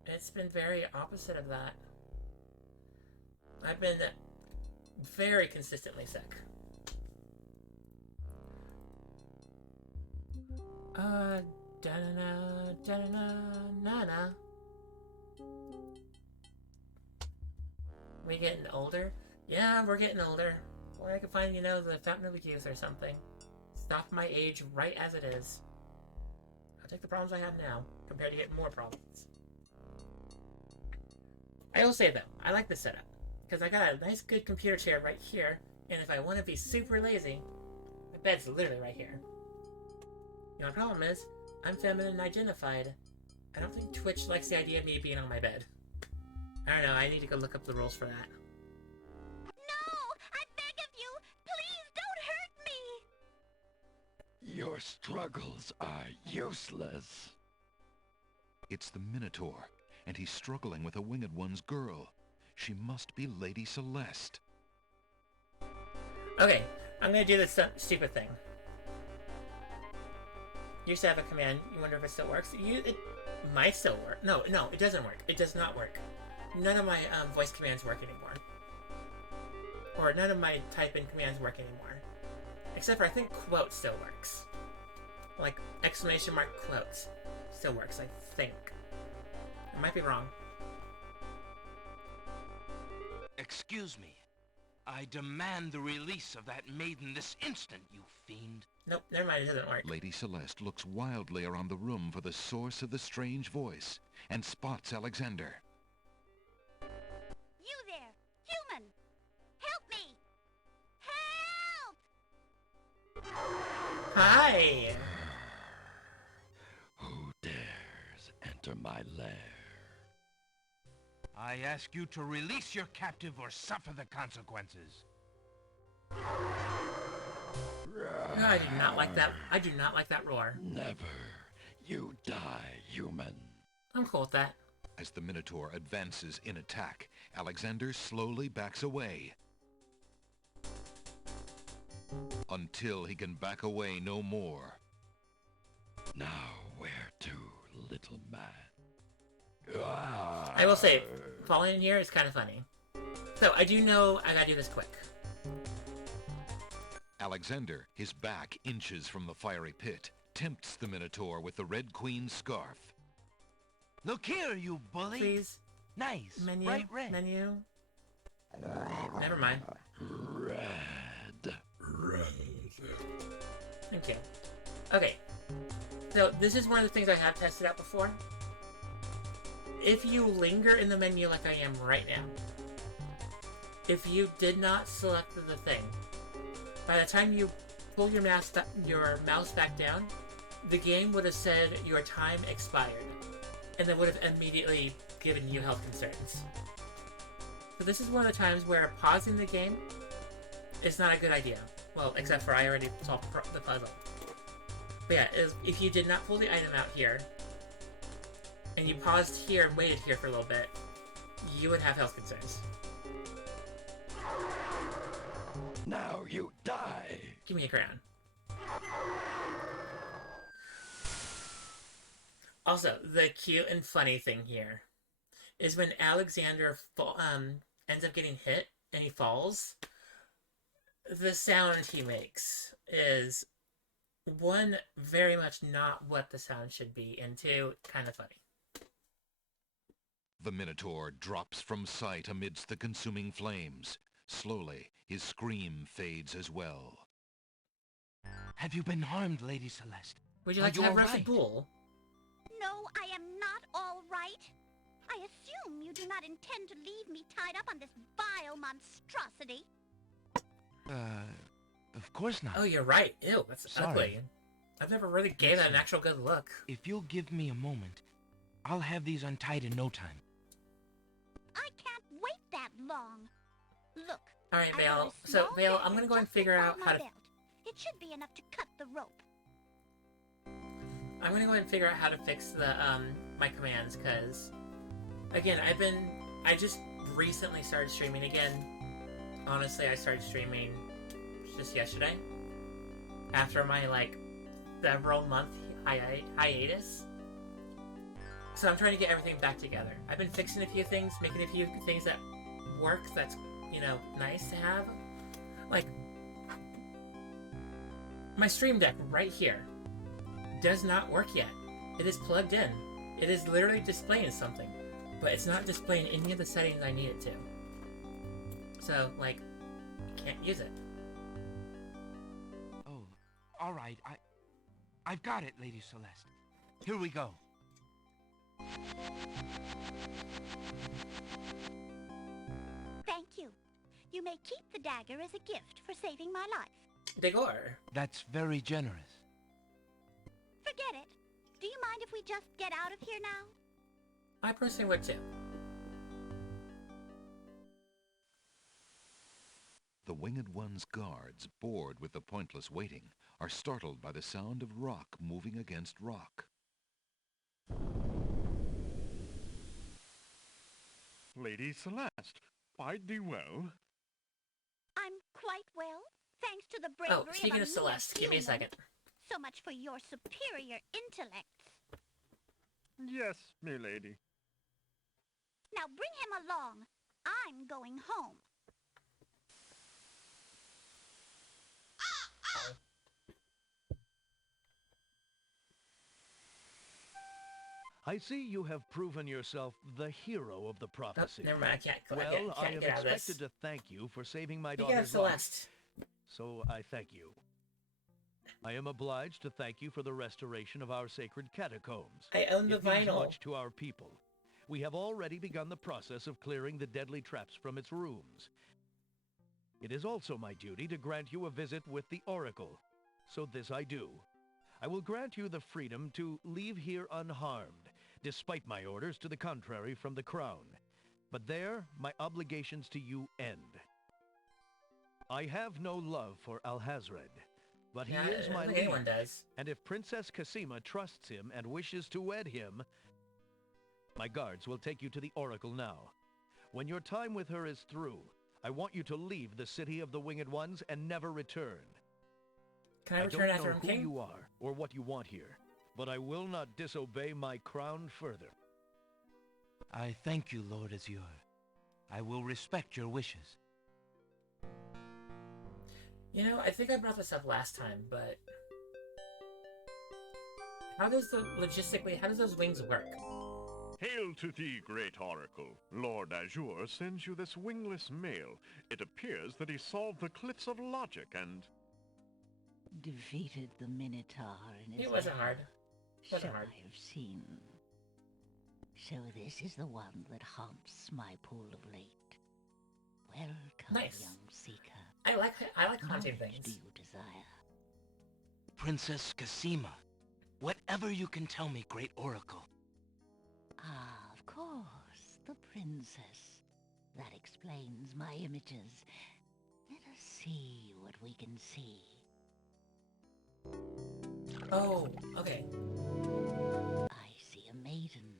It's been very opposite of that. I've been very consistently sick. Da-na-na, da-na-na. We getting older? Yeah, we're getting older. Or I could find, the Fountain of Youth or something. Stop my age right as it is. I'll take the problems I have now, compared to getting more problems. I will say, though, I like this setup. Because I got a nice, good computer chair right here, and if I want to be super lazy, my bed's literally right here. The only problem is, I'm feminine identified. I don't think Twitch likes the idea of me being on my bed. I don't know, I need to go look up the rules for that. No! I beg of you! Please don't hurt me! Your struggles are useless. It's the Minotaur, and he's struggling with a Winged One's girl. She must be Lady Celeste. Okay, I'm gonna do this stupid thing. You used to have a command, you wonder if it still works? It might still work. No, it doesn't work. It does not work. None of my voice commands work anymore. Or none of my type-in commands work anymore. Except for, I think, quote still works. Like, exclamation mark quotes still works, I think. I might be wrong. Excuse me. I demand the release of that maiden this instant, you fiend. Nope, never mind, it doesn't work. Lady Celeste looks wildly around the room for the source of the strange voice, and spots Alexander. You there, human! Help me! Help! Hi! Who dares enter my lair? I ask you to release your captive or suffer the consequences. No, I do not like that. I do not like that roar. Never. You die, human. I'm cool with that. As the Minotaur advances in attack, Alexander slowly backs away. Until he can back away no more. Now where to, little man? I will say, falling in here is kind of funny. So, I do know I gotta do this quick. Alexander, his back inches from the fiery pit, tempts the Minotaur with the Red Queen's scarf. Look here, you bully. Please. Nice. Menu. Bright red. Menu. Never mind. Red. Thank you. Okay. So, this is one of the things I have tested out before. If you linger in the menu like I am right now, if you did not select the thing, by the time you pull your mouse back down, the game would have said your time expired, and then would have immediately given you health concerns. So this is one of the times where pausing the game is not a good idea. Well, except for I already solved the puzzle. But yeah, if you did not pull the item out here, and you paused here and waited here for a little bit, you would have health concerns. Now you die. Give me a crown. Also, the cute and funny thing here is when Alexander ends up getting hit and he falls, the sound he makes is, one, very much not what the sound should be, and two, kind of funny. The Minotaur drops from sight amidst the consuming flames. Slowly, his scream fades as well. Have you been harmed, Lady Celeste? Would you like to have Rousey Bull? No, I am not all right. I assume you do not intend to leave me tied up on this vile monstrosity. Of course not. Oh, you're right. Ew, that's ugly. I've never really gave that an actual good look. If you'll give me a moment, I'll have these untied in no time. I can't wait that long. Look. Alright, Vale. So, Vale, I'm gonna go and figure out how to... It should be enough to cut the rope. I'm gonna go ahead and figure out how to fix the, my commands, because... Again, I just recently started streaming again. Honestly, I started streaming just yesterday. After my, like, several month hiatus. So I'm trying to get everything back together. I've been fixing a few things, making a few things that work, that's, you know, nice to have. Like, my stream deck right here does not work yet. It is plugged in. It is literally displaying something, but it's not displaying any of the settings I need it to. So, like, can't use it. Oh, all right. I've got it, Lady Celeste. Here we go. Thank you. You may keep the dagger as a gift for saving my life. Dagor. That's very generous. Forget it. Do you mind if we just get out of here now? I personally would too. The Winged One's guards, bored with the pointless waiting, are startled by the sound of rock moving against rock. Lady Celeste, bide thee well. I'm quite well, thanks to the bravery Oh, speaking of Celeste, give me a second. So much for your superior intellects. Yes, milady. Now bring him along. I'm going home. I see you have proven yourself the hero of the prophecy. Oh, never mind, I am get out of this. expected to thank you for saving my Speaking of daughter's Celeste. life. So I thank you. I am obliged to thank you for the restoration of our sacred catacombs. I own the It means vinyl. much to our people. We have already begun the process of clearing the deadly traps from its rooms. It is also my duty to grant you a visit with the Oracle. So this I do. I will grant you the freedom to leave here unharmed, despite my orders to the contrary from the Crown. But there, my obligations to you end. I have no love for Alhazred, but he is my leader. Anyone does. And if Princess Cassima trusts him and wishes to wed him, my guards will take you to the Oracle now. When your time with her is through, I want you to leave the City of the Winged Ones and never return. Can I return after don't know I'm king? who you are or what you want here, but I will not disobey my crown further. I thank you, Lord Azure. I will respect your wishes. You know, I think I brought this up last time, but... How does those wings work? Hail to thee, great oracle. Lord Azure sends you this wingless mail. It appears that he solved the cliffs of logic and... defeated the Minotaur in his It wasn't lair. hard. It wasn't So hard. I've seen. So this is the one that haunts my pool of late. Welcome, Nice. young seeker. I like haunting Knowledge things. do you desire? Princess Cassima, whatever you can tell me, great oracle. Ah, of course, the princess. That explains my images. Let us see what we can see. Oh, okay. I see a maiden,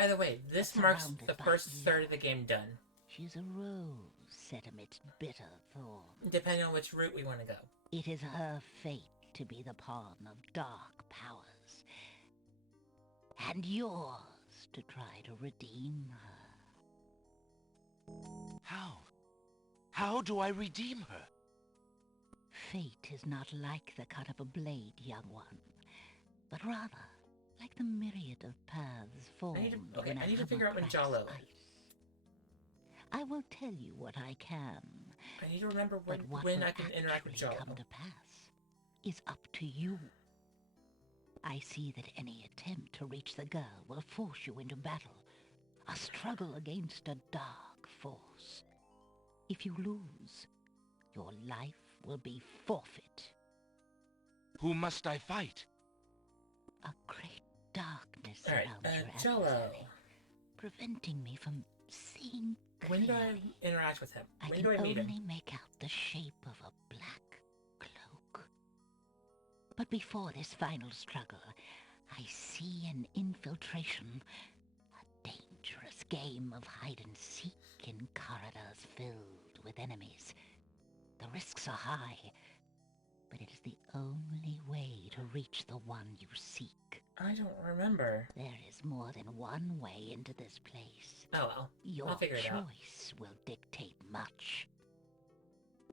By the way, this but marks surrounded the by first evil. third of the game done, She's a rose set amidst bitter thorns. depending on which route we want to go. It is her fate to be the pawn of dark powers, and yours to try to redeem her. How? How do I redeem her? Fate is not like the cut of a blade, young one, but rather like the myriad of paths formed I need to figure out when Jalo. I will tell you what I can. I need to remember But what when will I can interact with actually Jalo. come to pass is up to you. I see that any attempt to reach the girl will force you into battle, a struggle against a dark force. If you lose, your life will be forfeit. Who must I fight? A great darkness Alright, surrounds your Jalo. adversary, preventing me from seeing When do I clearly. interact with him? I When can do I meet only him? make out the shape of a black cloak. But before this final struggle, I see an infiltration, a dangerous game of hide-and-seek in corridors filled with enemies. The risks are high, but it is the only way to reach the one you seek. I don't remember. There is more than one way into this place. Oh well. Your I'll figure it out. choice will dictate much.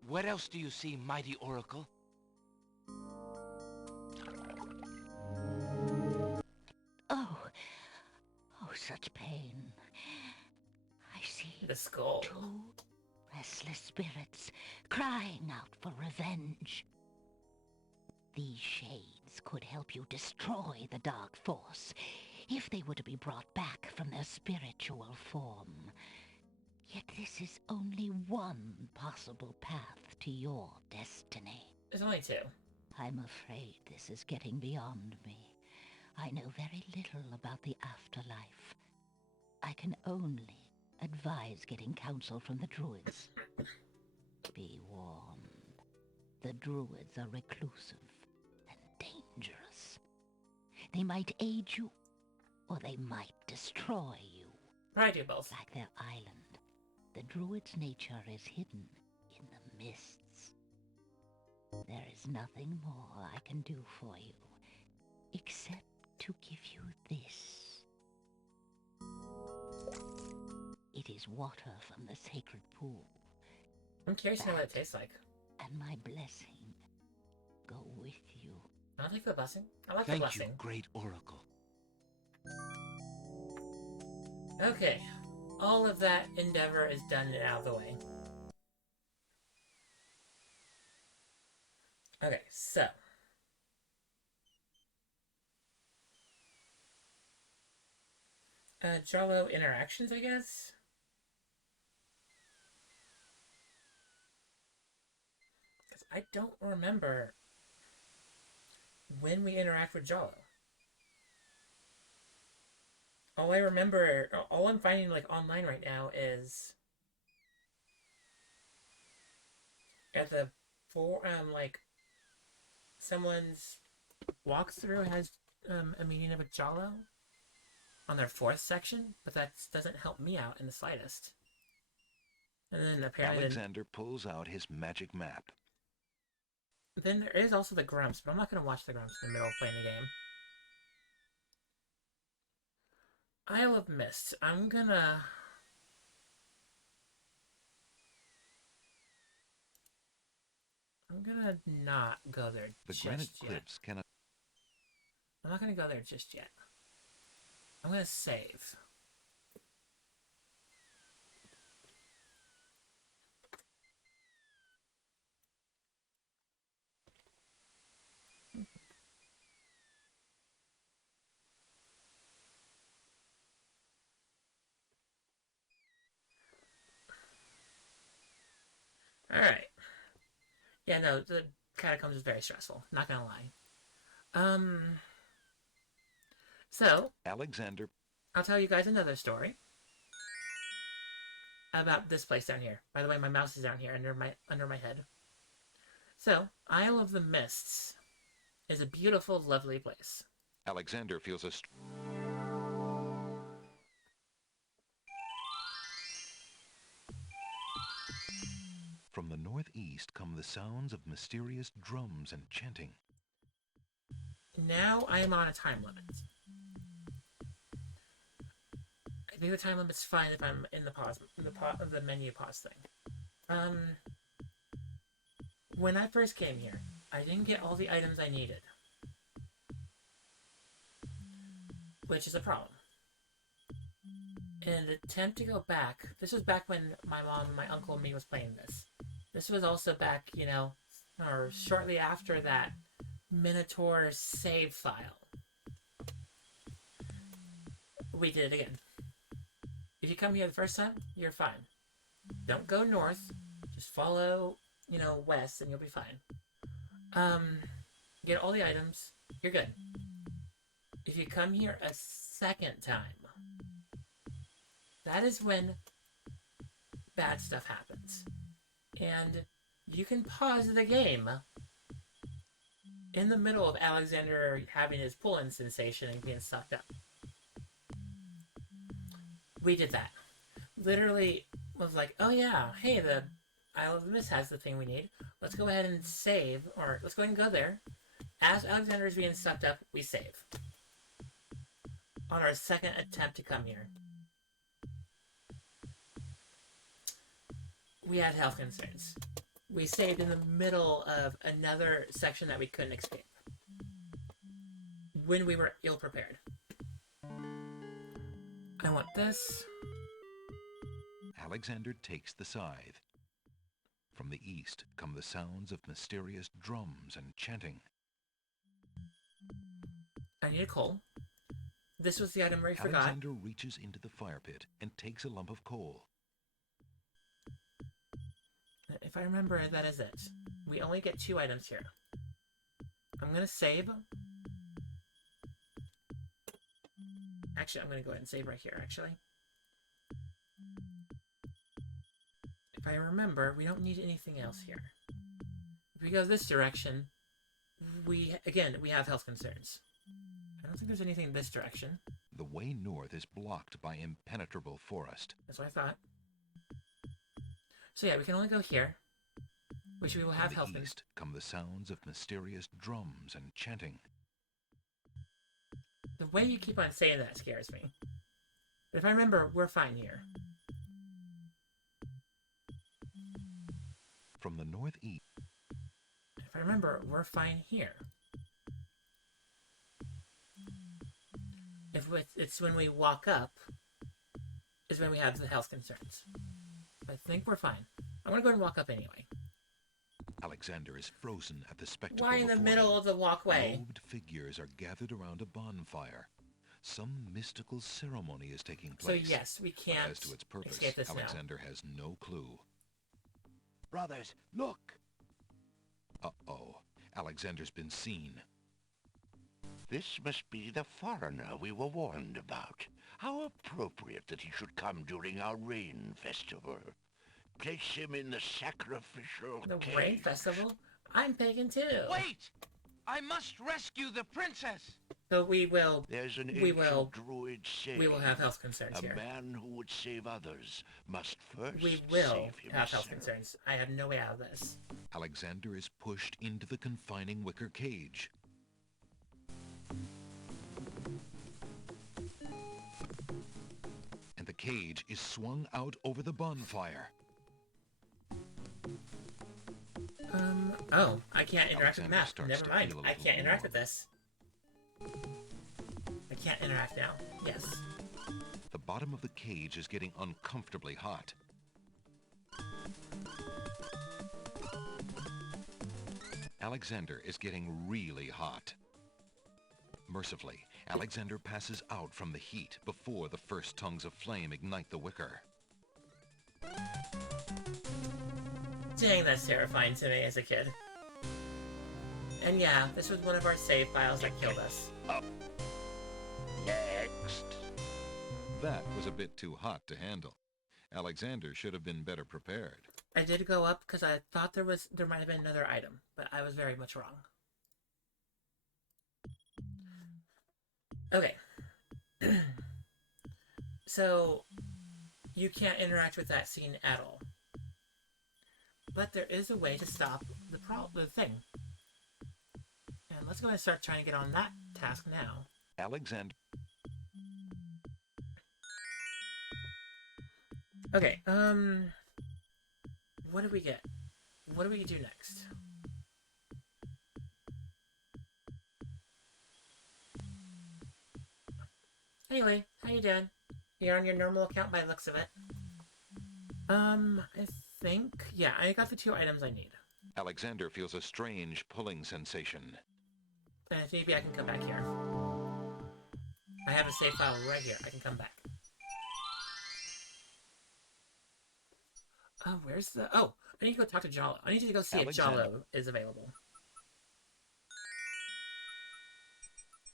What else do you see, mighty Oracle? Oh, such pain. I see The skull. two restless spirits crying out for revenge. These shades could help you destroy the dark force if they were to be brought back from their spiritual form. Yet this is only one possible path to your destiny. There's only two. I'm afraid this is getting beyond me. I know very little about the afterlife. I can only advise getting counsel from the druids. Be warned. The druids are reclusive and dangerous. They might aid you, or they might destroy you. I do both. Like their island, the druid's nature is hidden in the mists. There is nothing more I can do for you, except to give you this. It is water from the sacred pool. I'm curious to know what it tastes like. And my blessing go with you. I'll take the blessing. I like the Thank blessing. you, great Oracle. Okay. All of that endeavor is done and out of the way. Okay, so. Jarlo interactions, I guess? Because I don't remember when we interact with Jarlo. All I remember, all I'm finding like online right now is at the like someone's walkthrough has a meeting of a Jalo on their fourth section, but that doesn't help me out in the slightest. And then apparently Alexander pulls out his magic map. then there is also the Grumps, but I'm not going to watch the Grumps in the middle of playing the game. Isle of Mist. I'm gonna not go there The just granite yet. cliffs cannot... I'm not gonna go there just yet. I'm gonna save. Alright. Yeah, no, the Catacombs is very stressful. Not gonna lie. So, Alexander... I'll tell you guys another story about this place down here. By the way, my mouse is down here under my head. So, Isle of the Mists is a beautiful, lovely place. Alexander feels a... east come the sounds of mysterious drums and chanting. Now I am on a time limit. I think the time limit's fine if I'm in the menu pause thing. When I first came here, I didn't get all the items I needed, which is a problem. In an attempt to go back, this was back when my mom and my uncle and me was playing this. This was also back, you know, or shortly after that Minotaur save file. We did it again. If you come here the first time, you're fine. Don't go north. Just follow, you know, west and you'll be fine. Get all the items. You're good. If you come here a second time, that is when bad stuff happens. And you can pause the game in the middle of Alexander having his pull-in sensation and being sucked up. We did that. Literally was like, oh yeah, hey, the Isle of the Mist has the thing we need. Let's go ahead and save, or let's go ahead and go there. As Alexander is being sucked up, we save. On our second attempt to come here. We had health concerns. We saved in the middle of another section that we couldn't escape. When we were ill-prepared. I want this. Alexander takes the scythe. From the east come the sounds of mysterious drums and chanting. I need a coal. This was the item I forgot. Alexander reaches into the fire pit and takes a lump of coal. If I remember, that is it. We only get 2 items here. I'm gonna save. Actually, I'm gonna go ahead and save right here, actually. If I remember, we don't need anything else here. If we go this direction, we have health concerns. I don't think there's anything in this direction. The way north is blocked by impenetrable forest. That's what I thought. So yeah, we can only go here, which we will have health. From the east come the sounds of mysterious drums and chanting. The way you keep on saying that scares me. But if I remember, we're fine here. From the northeast. If I remember, we're fine here. If it's when we walk up, is when we have the health concerns. I think we're fine. I'm gonna go ahead and walk up anyway. Alexander is frozen at the spectacle. Why in the middle of the walkway? Robed figures are gathered around a bonfire. Some mystical ceremony is taking place. So yes, we can't but as to its purpose, escape this Alexander has no clue. Brothers, look! Uh-oh. Alexander's been seen. This must be the foreigner we were warned about. How appropriate that he should come during our rain festival. Place him in the sacrificial cage. Rain festival? I'm pagan too. Wait! I must rescue the princess! So we will... There's an we will druid saying, we will have health concerns here. A man who would save others must first we will save himself. have health concerns. I have no way out of this. Alexander is pushed into the confining wicker cage. And the cage is swung out over the bonfire. Oh, I can't interact with the map. Alexander Never mind. starts to I feel a can't little interact with warm. this. I can't interact now. Yes. The bottom of the cage is getting uncomfortably hot. Alexander is getting really hot. Mercifully, Alexander passes out from the heat before the first tongues of flame ignite the wicker. Dang, that's terrifying to me as a kid. And yeah, this was one of our save files that killed us. Up. Next. That was a bit too hot to handle. Alexander should have been better prepared. I did go up because I thought there might have been another item, but I was very much wrong. Okay. So, you can't interact with that scene at all. But there is a way to stop the thing. And let's go ahead and start trying to get on that task now. Alexander. Okay, what do we get? What do we do next? Hey Lee, how you doing? You're on your normal account by the looks of it. I think... Yeah, I got the 2 items I need. Alexander feels a strange pulling sensation. And if maybe I can come back here. I have a save file right here. I can come back. Oh, where's the... Oh, I need to go talk to Jalo. I need to go see if Jalo is available.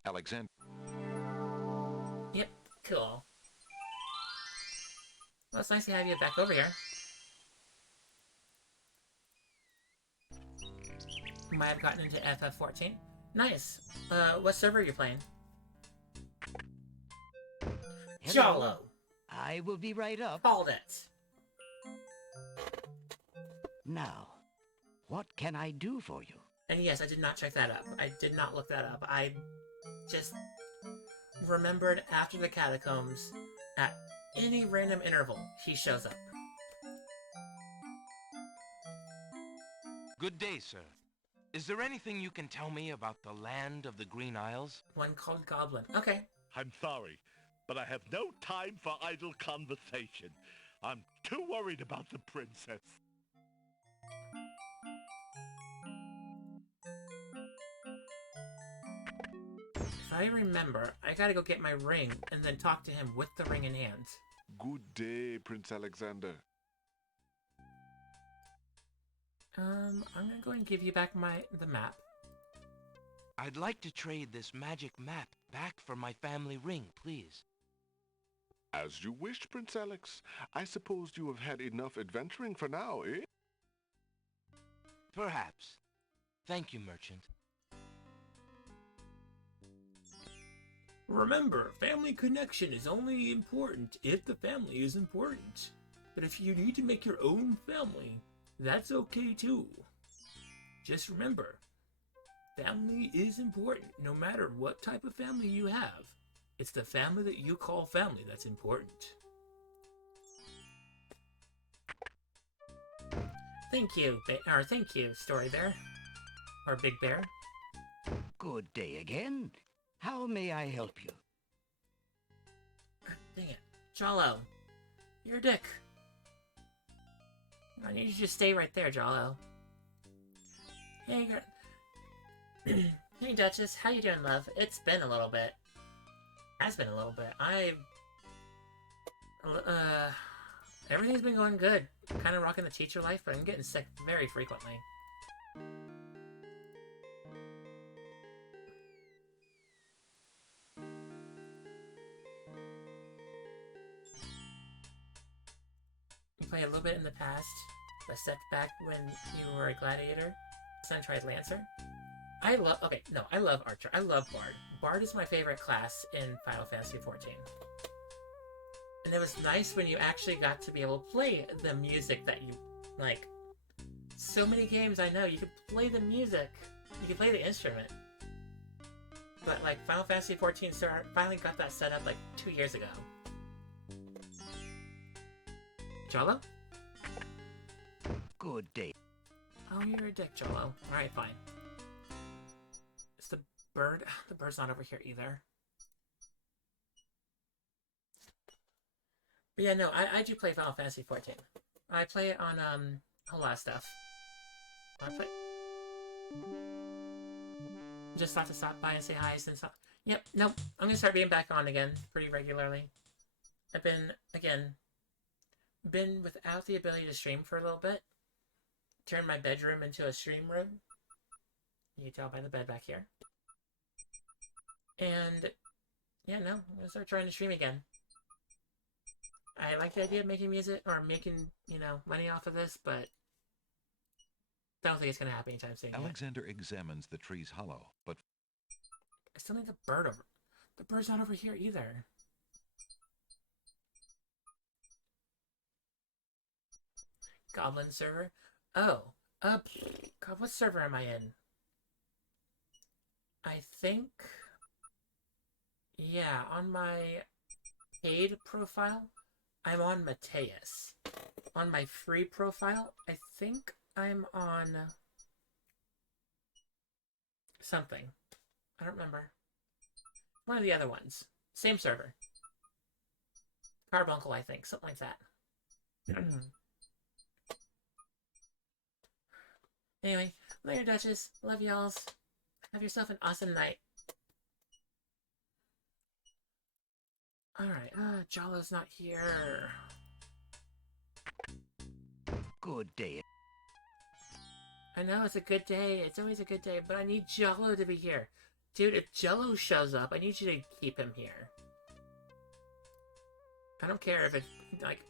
Alexander. Yep, cool. Well, it's nice to have you back over here. You might have gotten into FF14. Nice. What server are you playing? Hello. Jalo! I will be right up. Called it! Now, what can I do for you? And yes, I did not check that up. I did not look that up. I just remembered after the catacombs, at any random interval, he shows up. Good day, sir. Is there anything you can tell me about the land of the Green Isles? One called Goblin. Okay. I'm sorry, but I have no time for idle conversation. I'm too worried about the princess. If I remember, I gotta go get my ring and then talk to him with the ring in hand. Good day, Prince Alexander. I'm gonna go and give you back the map. I'd like to trade this magic map back for my family ring, please. As you wish, Prince Alex. I suppose you have had enough adventuring for now, eh? Perhaps. Thank you, merchant. Remember, family connection is only important if the family is important. But if you need to make your own family, that's okay too. Just remember, family is important no matter what type of family you have. It's the family that you call family that's important. Thank you, thank you, Story Bear. Or Big Bear. Good day again. How may I help you? Dang it. Jalo, you're a dick. I need you to just stay right there, Jalo. Hey, girl. Hey, Duchess. How you doing, love? It's been a little bit. Has been a little bit. Everything's been going good. Kind of rocking the teacher life, but I'm getting sick very frequently. You played a little bit in the past, but stepped back when you were a gladiator. Son tried Lancer. I love Archer. I love Bard. Bard is my favorite class in Final Fantasy XIV. And it was nice when you actually got to be able to play the music that you like. So many games I know you could play the music. You could play the instrument. But like Final Fantasy XIV finally got that set up like 2 years ago. Jolo? Good day. Oh, you're a dick, Jolo. Alright, fine. Is the bird... The bird's not over here either. But yeah, no, I do play Final Fantasy XIV. I play it on, a lot of stuff. I play... Just thought to stop by and say hi since... Yep, nope. I'm gonna start being back on again pretty regularly. I've been without the ability to stream for a little bit. Turned my bedroom into a stream room. You can tell by the bed back here. And yeah, no, I'm gonna start trying to stream again. I like the idea of making music or making, money off of this, but I don't think it's gonna happen anytime soon. Alexander examines the tree's hollow, but I still need the bird over. The bird's not over here either. Goblin server. Oh, God, what server am I in? I think, yeah, on my paid profile, I'm on Mateus. On my free profile, I think I'm on something. I don't remember. One of the other ones. Same server. Carbuncle, I think. Something like that. Anyway, later, Duchess. Love y'alls. Have yourself an awesome night. Alright, Jala's not here. Good day. I know, it's a good day. It's always a good day, but I need Jello to be here. Dude, if Jello shows up, I need you to keep him here. I don't care if it's, like...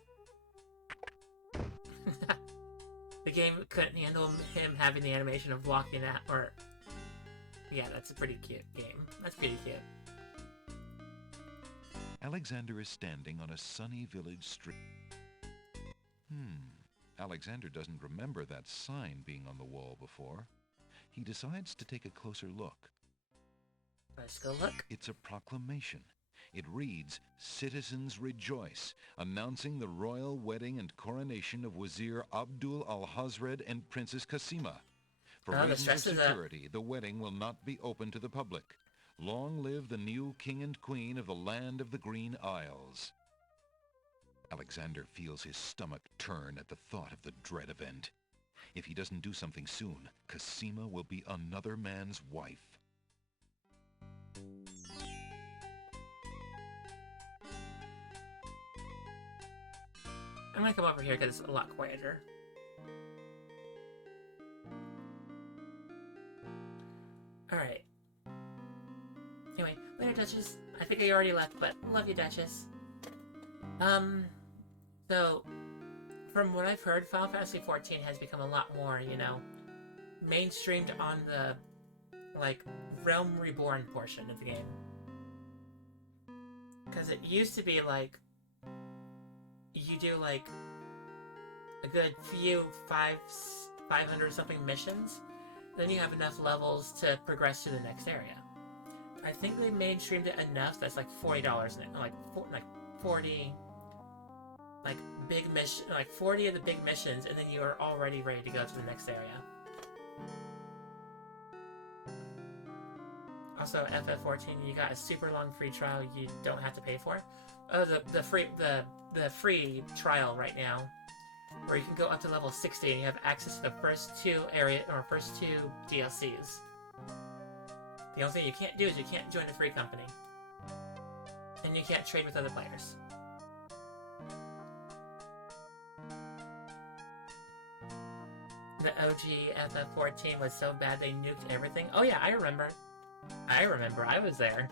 the game couldn't handle him having the animation of walking out, or... Yeah, that's a pretty cute game. That's pretty cute. Alexander is standing on a sunny village street. Alexander doesn't remember that sign being on the wall before. He decides to take a closer look. Let's go look. It's a proclamation. It reads, "Citizens rejoice, announcing the royal wedding and coronation of Wazir Abdul al-Hazred and Princess Kasima. For reasons of security, the wedding will not be open to the public. Long live the new king and queen of the land of the Green Isles." Alexander feels his stomach turn at the thought of the dread event. If he doesn't do something soon, Kasima will be another man's wife. I'm gonna come over here because it's a lot quieter. Alright. Anyway, later, Duchess. I think I already left, but love you, Duchess. So, from what I've heard, Final Fantasy XIV has become a lot more, you know, mainstreamed on the, like, Realm Reborn portion of the game. Because it used to be, like, you do, like, a good few 500-something missions, then you have enough levels to progress to the next area. I think they mainstreamed it enough that's like $40, like 40, like big mission, like 40 of the big missions, and then you are already ready to go to the next area. Also, FF14, you got a super long free trial you don't have to pay for. Oh, the free trial right now, where you can go up to level 60 and you have access to the first two DLCs. The only thing you can't do is you can't join a free company. And you can't trade with other players. The OG FF14 was so bad they nuked everything. Oh yeah, I remember. I was there.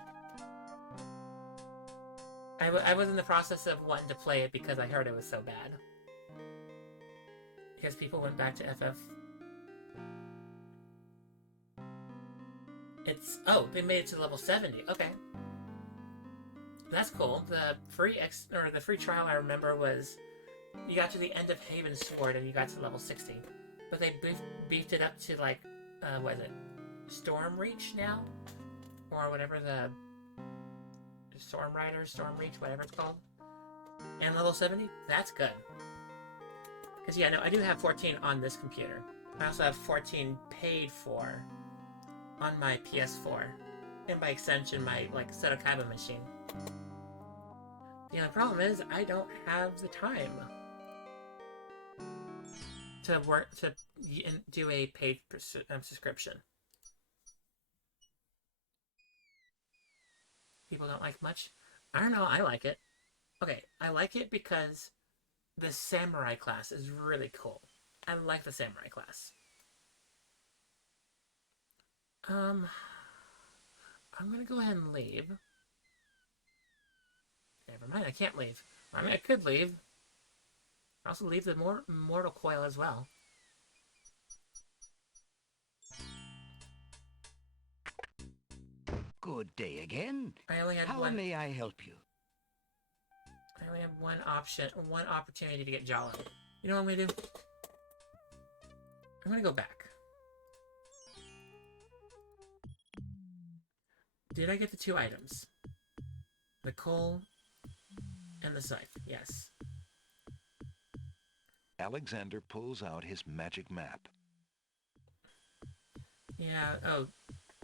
I was in the process of wanting to play it because I heard it was so bad. Because people went back to FF. They made it to level 70. Okay. That's cool. The free trial I remember was you got to the end of Haven Sword and you got to level 60. But they beefed it up to like what is it? Storm Reach now? Or whatever the Storm Rider, Storm Reach, whatever it's called. And level 70? That's good. Because yeah, no, I do have 14 on this computer. I also have 14 paid for on my PS4, and by extension, my Catacombs machine. The only problem is I don't have the time to do a paid subscription. People don't like much. I don't know. I like it. Okay, I like it because the samurai class is really cool. I like the samurai class. I'm gonna go ahead and leave. Never mind, I can't leave. I mean, I could leave. I also leave the mortal coil as well. Good day again. I only had How may I help you? I only have one opportunity to get Jollo. You know what I'm gonna do? I'm gonna go back. Did I get the 2 items? The coal and the scythe, yes. Alexander pulls out his magic map. Yeah, oh.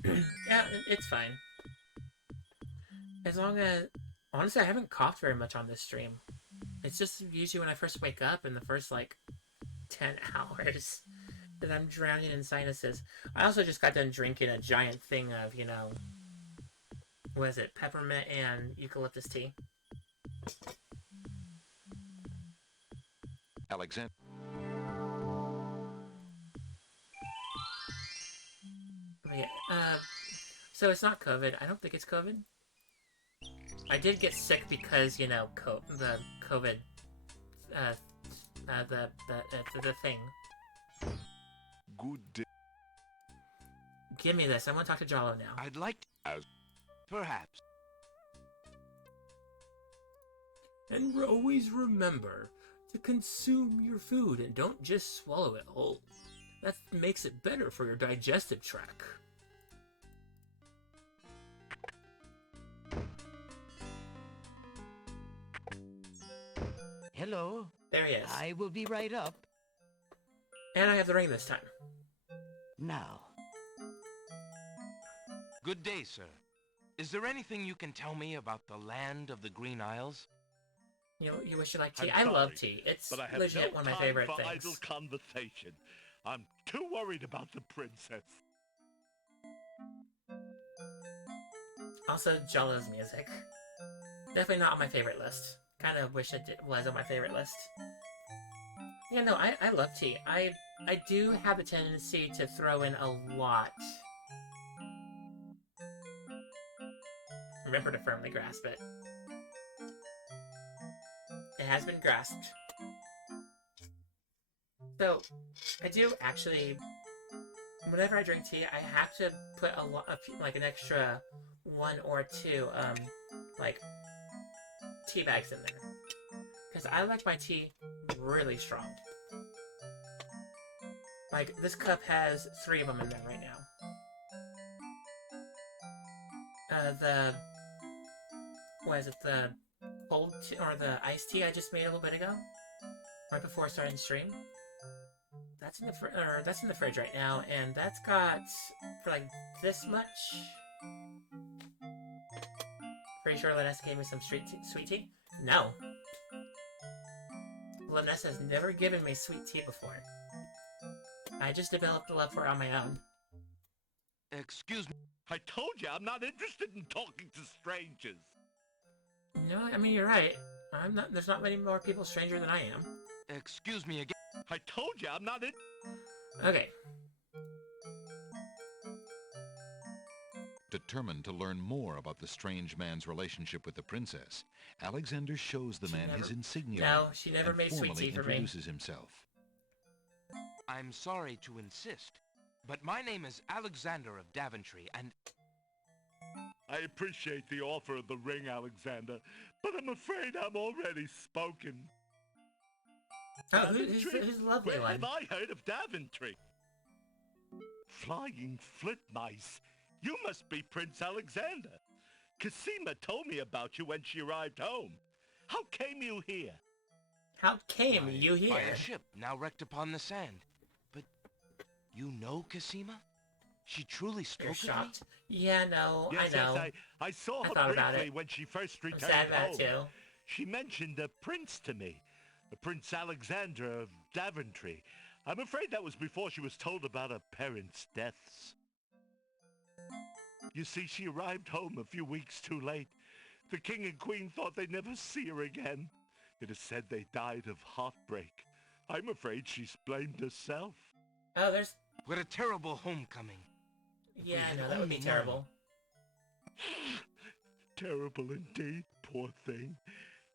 Yeah, it's fine. As long as... Honestly, I haven't coughed very much on this stream. It's just usually when I first wake up in the first, like, 10 hours that I'm drowning in sinuses. I also just got done drinking a giant thing of, you know... What is it? Peppermint and eucalyptus tea. Alexander. But yeah, so it's not COVID. I don't think it's COVID. I did get sick because, you know, the COVID, the thing. Good day. Give me this. I want to talk to Jalo now. I'd like to... Perhaps. And always remember to consume your food and don't just swallow it whole. That makes it better for your digestive tract. Hello. There he is. I will be right up. And I have the ring this time. Now. Good day, sir. Is there anything you can tell me about the land of the Green Isles? You wish you liked tea? I'm I love sorry, tea. It's but I have legit no one of my time favorite for things. idle conversation. I'm too worried about the princess. Also, Jolo's music. Definitely not on my favorite list. Kind of wish it was on my favorite list. Yeah, no, I love tea. I do have a tendency to throw in a lot. Remember to firmly grasp it. It has been grasped. So, I do actually... Whenever I drink tea, I have to put like an extra 1 or 2, like, tea bags in there. Because I like my tea really strong. Like, this cup has 3 of them in there right now. What is it, the cold tea, or the iced tea I just made a little bit ago? Right before starting stream? That's in the fridge right now, and that's got, for like, this much... Pretty sure Lanessa gave me some sweet tea? No. Lanessa has never given me sweet tea before. I just developed a love for it on my own. Excuse me. I told you I'm not interested in talking to strangers. No, I mean, you're right. There's not many more people stranger than I am. Excuse me again. I told you I'm not in... Okay. Determined to learn more about the strange man's relationship with the princess, Alexander shows the man his insignia No, she never made sweet formally tea for me. introduces himself. I'm sorry to insist, but my name is Alexander of Daventry, and... I appreciate the offer of the ring, Alexander, but I'm afraid I'm already spoken. Oh, who's the lovely Where one? have I heard of Daventry? Flying flit mice. You must be Prince Alexander. Cosima told me about you when she arrived home. How came you here? How came you here? By a ship now wrecked upon the sand. But you know Cosima? She truly spoke You're of shocked? Yeah, no, Yes, I know. Yes, I saw I her thought about briefly it. when she first I'm returned sad about home. it too. She mentioned a prince to me, Prince Alexander of Daventry. I'm afraid that was before she was told about her parents' deaths. You see, she arrived home a few weeks too late. The king and queen thought they'd never see her again. It is said they died of heartbreak. I'm afraid she's blamed herself. Oh, there's... What a terrible homecoming. Yeah, had no, that would be only terrible. Terrible indeed, poor thing.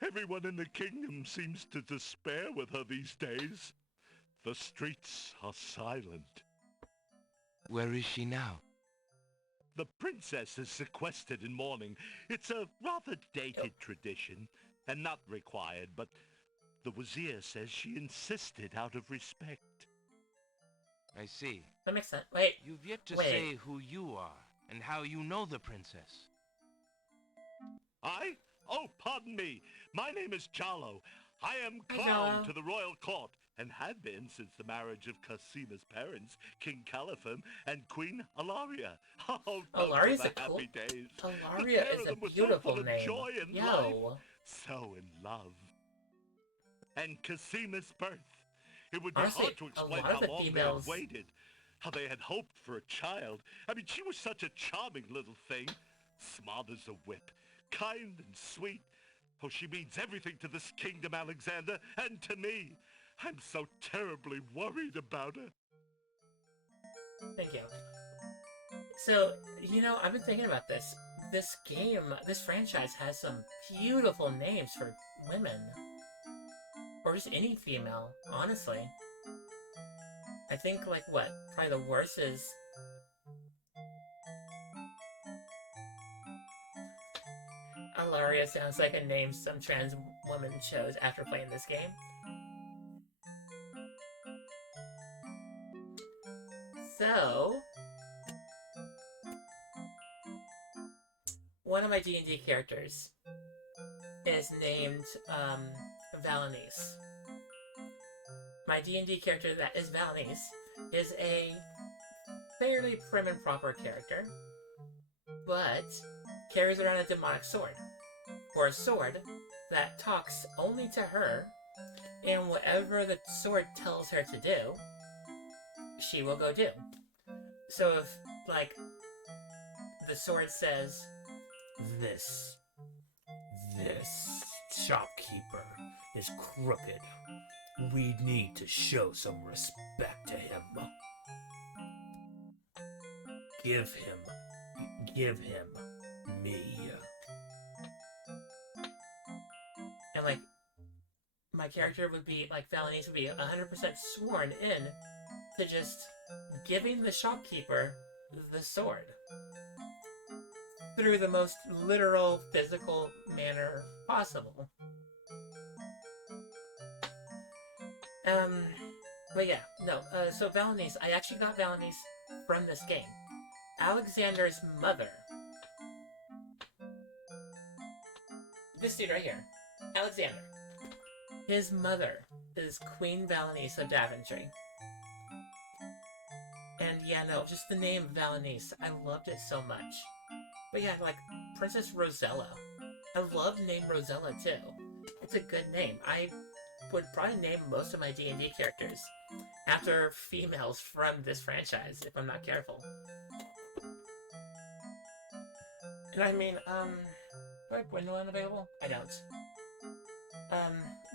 Everyone in the kingdom seems to despair with her these days. The streets are silent. Where is she now? The princess is sequestered in mourning. It's a rather dated tradition, and not required, but the Wazir says she insisted out of respect. I see. That makes sense. Wait. You've yet to Wait. say who you are and how you know the princess. I? Oh, pardon me. My name is Jalo. I am Hi, clown Jalo. to the royal court, and had been since the marriage of Casima's parents, King Caliphum and Queen Alaria. Oh, those were Alaria's the a cool. happy days. The Alaria pair is of a them were so beautiful full of name. joy and Yo. life, so in love. And Casima's birth. It would be Honestly, hard to a explain lot of how the long they females- had waited, how they had hoped for a child. I mean, she was such a charming little thing, smart as a whip, kind and sweet. Oh, she means everything to this kingdom, Alexander, and to me. I'm so terribly worried about her. Thank you. So, you know, I've been thinking about this. This game, this franchise has some beautiful names for women. Or just any female, honestly. I think, like, what? Probably the worst is... Alaria sounds like a name some trans woman chose after playing this game. So... one of my D&D characters is named, Valanice. My D&D character that is Valanice is a fairly prim and proper character, but carries around a demonic sword, or a sword that talks only to her, and whatever the sword tells her to do, she will go do. So if, like, the sword says, This shopkeeper is crooked. We need to show some respect to him. Give him me. And, like, my character would be, like, Valanice would be 100% sworn in to just giving the shopkeeper the sword. Through the most literal, physical manner possible. But yeah, no, so Valanice, I actually got Valanice from this game. Alexander's mother. This dude right here. Alexander. His mother is Queen Valanice of Daventry. And yeah, no, just the name Valanice, I loved it so much. But yeah, like, Princess Rosella. I love the name Rosella, too. It's a good name. I would probably name most of my D&D characters after females from this franchise, if I'm not careful. And I mean, do I have Gwendolyn available? I don't.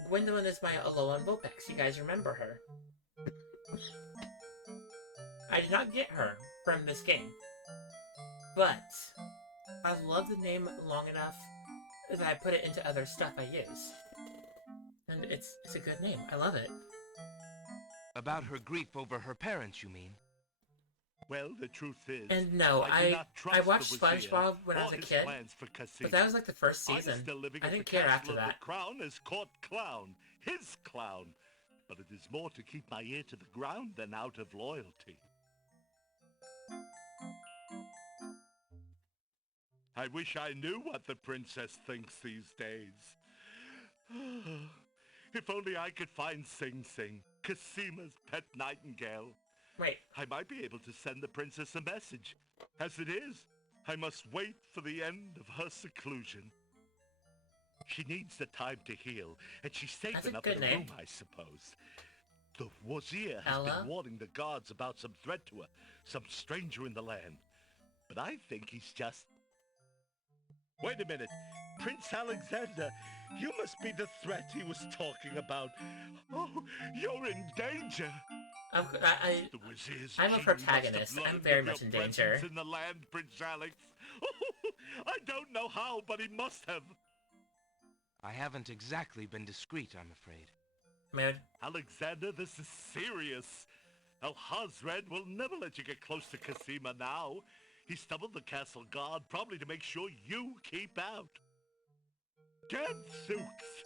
Gwendolyn is my Alolan Vulpix. You guys remember her. I did not get her from this game. But I love the name long enough that I put it into other stuff I use. And it's a good name. I love it. About her grief over her parents, you mean? Well, the truth is... And no, I watched SpongeBob when I was a kid, but that was like the first season. I didn't care after that. The crown is court clown, his clown. But it is more to keep my ear to the ground than out of loyalty. I wish I knew what the princess thinks these days. If only I could find Sing Sing, Casima's pet nightingale. Wait. I might be able to send the princess a message. As it is, I must wait for the end of her seclusion. She needs the time to heal, and she's safe enough in a room, I suppose. The Wazir has been warning the guards about some threat to her, some stranger in the land. But I think he's just... Wait a minute. Prince Alexander, you must be the threat he was talking about. Oh, you're in danger. I'm a protagonist. I'm very much in danger. In the land, Prince Alex. I don't know how, but he must have. I haven't exactly been discreet, I'm afraid. Mood. Alexander, this is serious. Alhazred will never let you get close to Casima now. He stumbled the castle guard, probably to make sure you keep out. Gadzooks!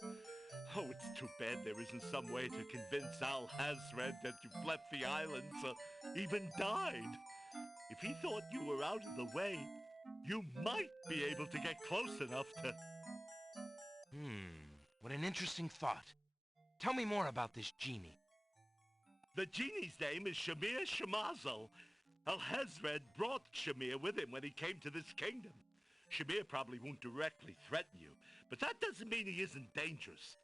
Oh, it's too bad there isn't some way to convince Alhazred that you've left the islands or even died. If he thought you were out of the way, you might be able to get close enough to... What an interesting thought. Tell me more about this genie. The genie's name is Shamir Shamazel. Alhazred brought Shamir with him when he came to this kingdom. Shamir probably won't directly threaten you, but that doesn't mean he isn't dangerous.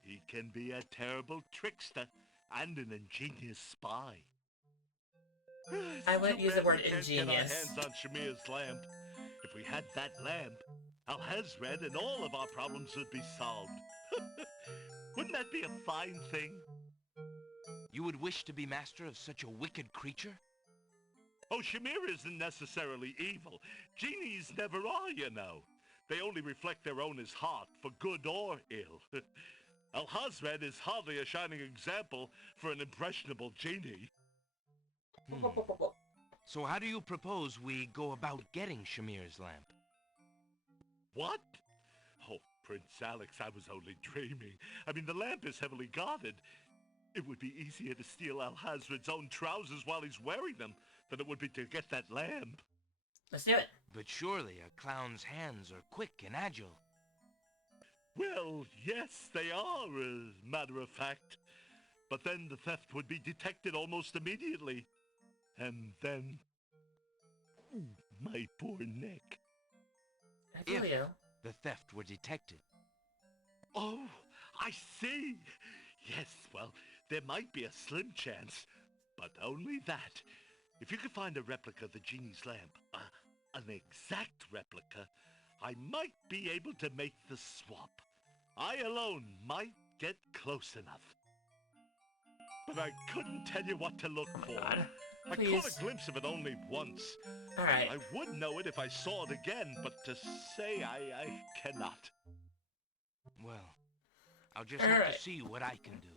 He can be a terrible trickster and an ingenious spy. I wouldn't use the word Get our ingenious. hands on Shamir's lamp. If we had that lamp, Alhazred and all of our problems would be solved. Wouldn't that be a fine thing? You would wish to be master of such a wicked creature? Oh, Shamir isn't necessarily evil. Genies never are, you know. They only reflect their owner's heart, for good or ill. Alhazred is hardly a shining example for an impressionable genie. So how do you propose we go about getting Shamir's lamp? What? Oh, Prince Alex, I was only dreaming. I mean, the lamp is heavily guarded. It would be easier to steal Alhazred's own trousers while he's wearing them than it would be to get that lamp. Let's do it. But surely a clown's hands are quick and agile. Well, yes, they are, as a matter of fact. But then the theft would be detected almost immediately. And then... my poor neck. If the theft were detected. Oh, I see. Yes, well, there might be a slim chance, but only that. If you could find a replica of the genie's lamp, an exact replica, I might be able to make the swap. I alone might get close enough. But I couldn't tell you what to look for. I caught a glimpse of it only once. Alright. I would know it if I saw it again, but to say I cannot. Well, I'll just have to see what I can do.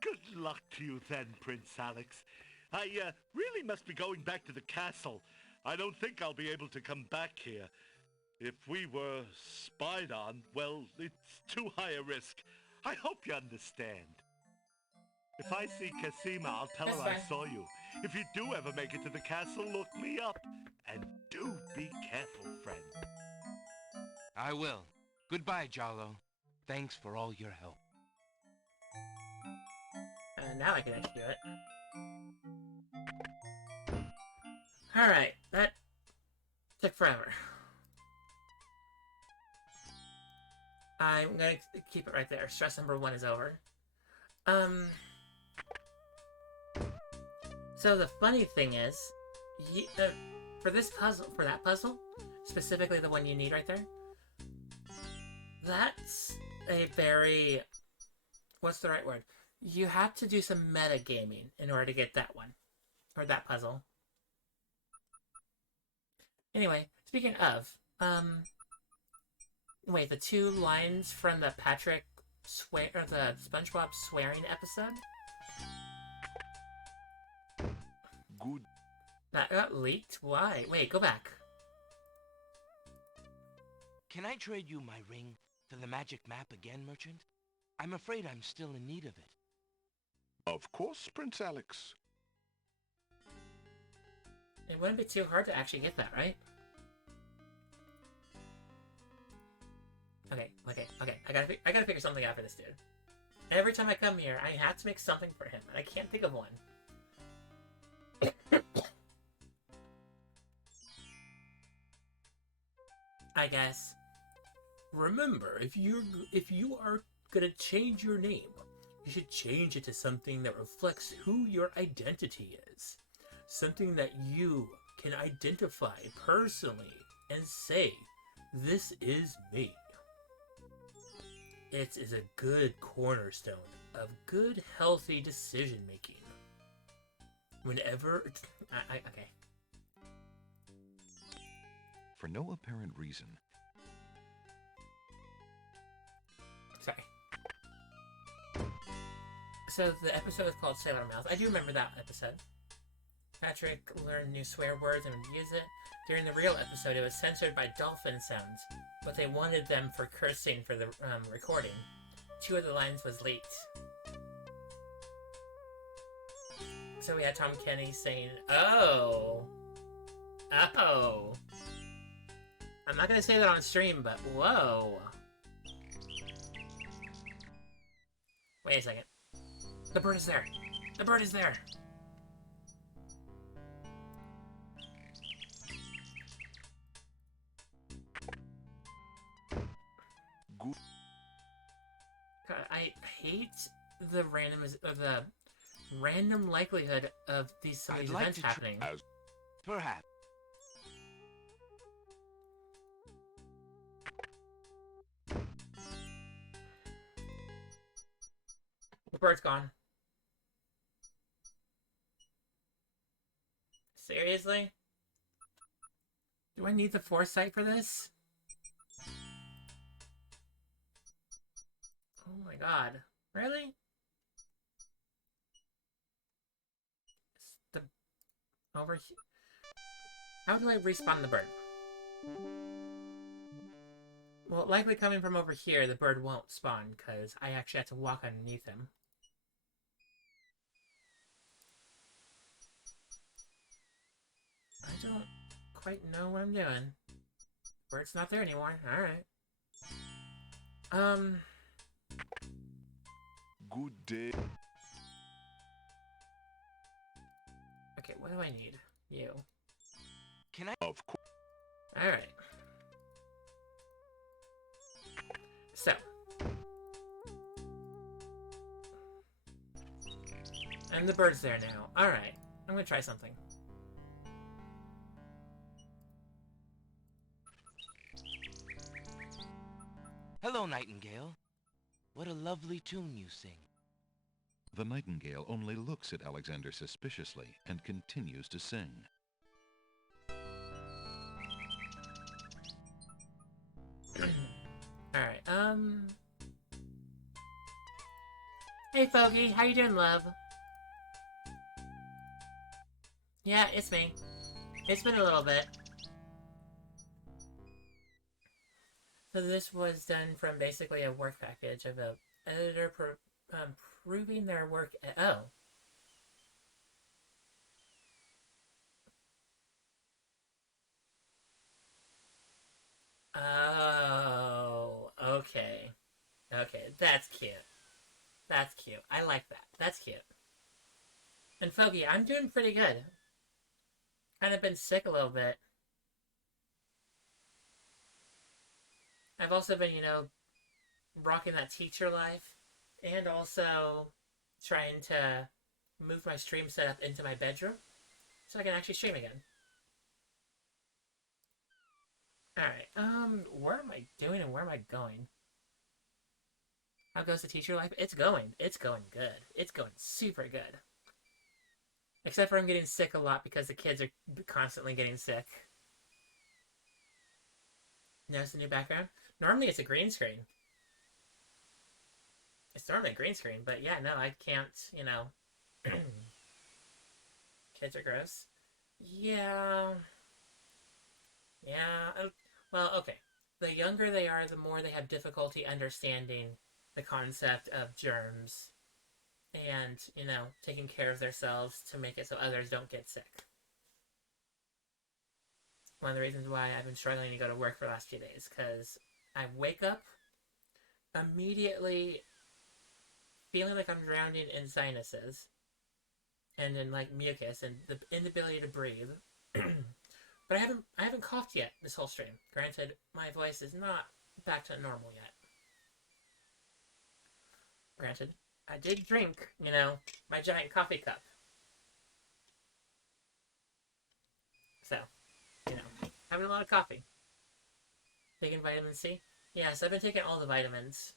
Good luck to you then, Prince Alex. I really must be going back to the castle. I don't think I'll be able to come back here. If we were spied on, well, it's too high a risk. I hope you understand. If I see Casima, I'll tell her I saw you. If you do ever make it to the castle, look me up. And do be careful, friend. I will. Goodbye, Jalo. Thanks for all your help. Now I can actually do it. Alright, that took forever. I'm gonna keep it right there. Stress number 1 is over. So the funny thing is, for this puzzle, for that puzzle, specifically the one you need right there, that's a very, what's the right word? You have to do some metagaming in order to get that one, or that puzzle. Anyway, speaking of, wait, the 2 lines from the Patrick or the SpongeBob swearing episode? Good. That got leaked? Why? Wait, go back. Can I trade you my ring for the magic map again, merchant? I'm afraid I'm still in need of it. Of course, Prince Alex. It wouldn't be too hard to actually get that, right? Okay. I gotta figure something out for this dude. Every time I come here, I have to make something for him, and I can't think of one. I guess. Remember, if you are gonna change your name, you should change it to something that reflects who your identity is. Something that you can identify personally and say, this is me. It is a good cornerstone of good, healthy decision making. Whenever... okay. For no apparent reason. Sorry. So the episode is called Sailor Mouth. I do remember that episode. Patrick learned new swear words and would use it. During the real episode, it was censored by dolphin sounds, but they wanted them for cursing for the recording. 2 of the lines was leaked. So we had Tom Kenny saying, "Oh, oh." I'm not gonna say that on stream, but whoa. Wait a second. The bird is there. The bird is there. Good. God, I hate the random likelihood of some of these events happening. Perhaps. The bird's gone. Seriously? Do I need the foresight for this? Oh my god. Really? The... Over here? How do I respawn the bird? Well, likely coming from over here, the bird won't spawn, because I actually have to walk underneath him. I don't quite know what I'm doing. Bird's not there anymore. Alright. Good day. Okay, what do I need? You. Can I? Of course. Alright. So. And the bird's there now. Alright. I'm gonna try something. Hello, Nightingale. What a lovely tune you sing. The nightingale only looks at Alexander suspiciously and continues to sing. Alright, Hey, Foggy, how you doing, love? Yeah, it's me. It's been a little bit. So this was done from basically a work package of a editor proving their work. Oh. Oh. Okay. Okay, that's cute. That's cute. I like that. That's cute. And Foggy, I'm doing pretty good. Kind of been sick a little bit. I've also been, you know, rocking that teacher life, and also trying to move my stream setup into my bedroom so I can actually stream again. Alright, where am I doing and where am I going? How goes the teacher life? It's going good. It's going super good. Except for I'm getting sick a lot because the kids are constantly getting sick. Notice the new background? Normally it's a green screen. It's normally a green screen, but yeah, no, I can't, you know. Kids are gross. Yeah. Yeah. Well, okay. The younger they are, the more they have difficulty understanding the concept of germs and, you know, taking care of themselves to make it so others don't get sick. One of the reasons why I've been struggling to go to work for the last few days, because I wake up immediately feeling like I'm drowning in sinuses and in like mucus and the inability to breathe. But I haven't coughed yet this whole stream. Granted, my voice is not back to normal yet. Granted, I did drink, you know, my giant coffee cup. So, you know, having a lot of coffee. Taking vitamin C? Yes, I've been taking all the vitamins.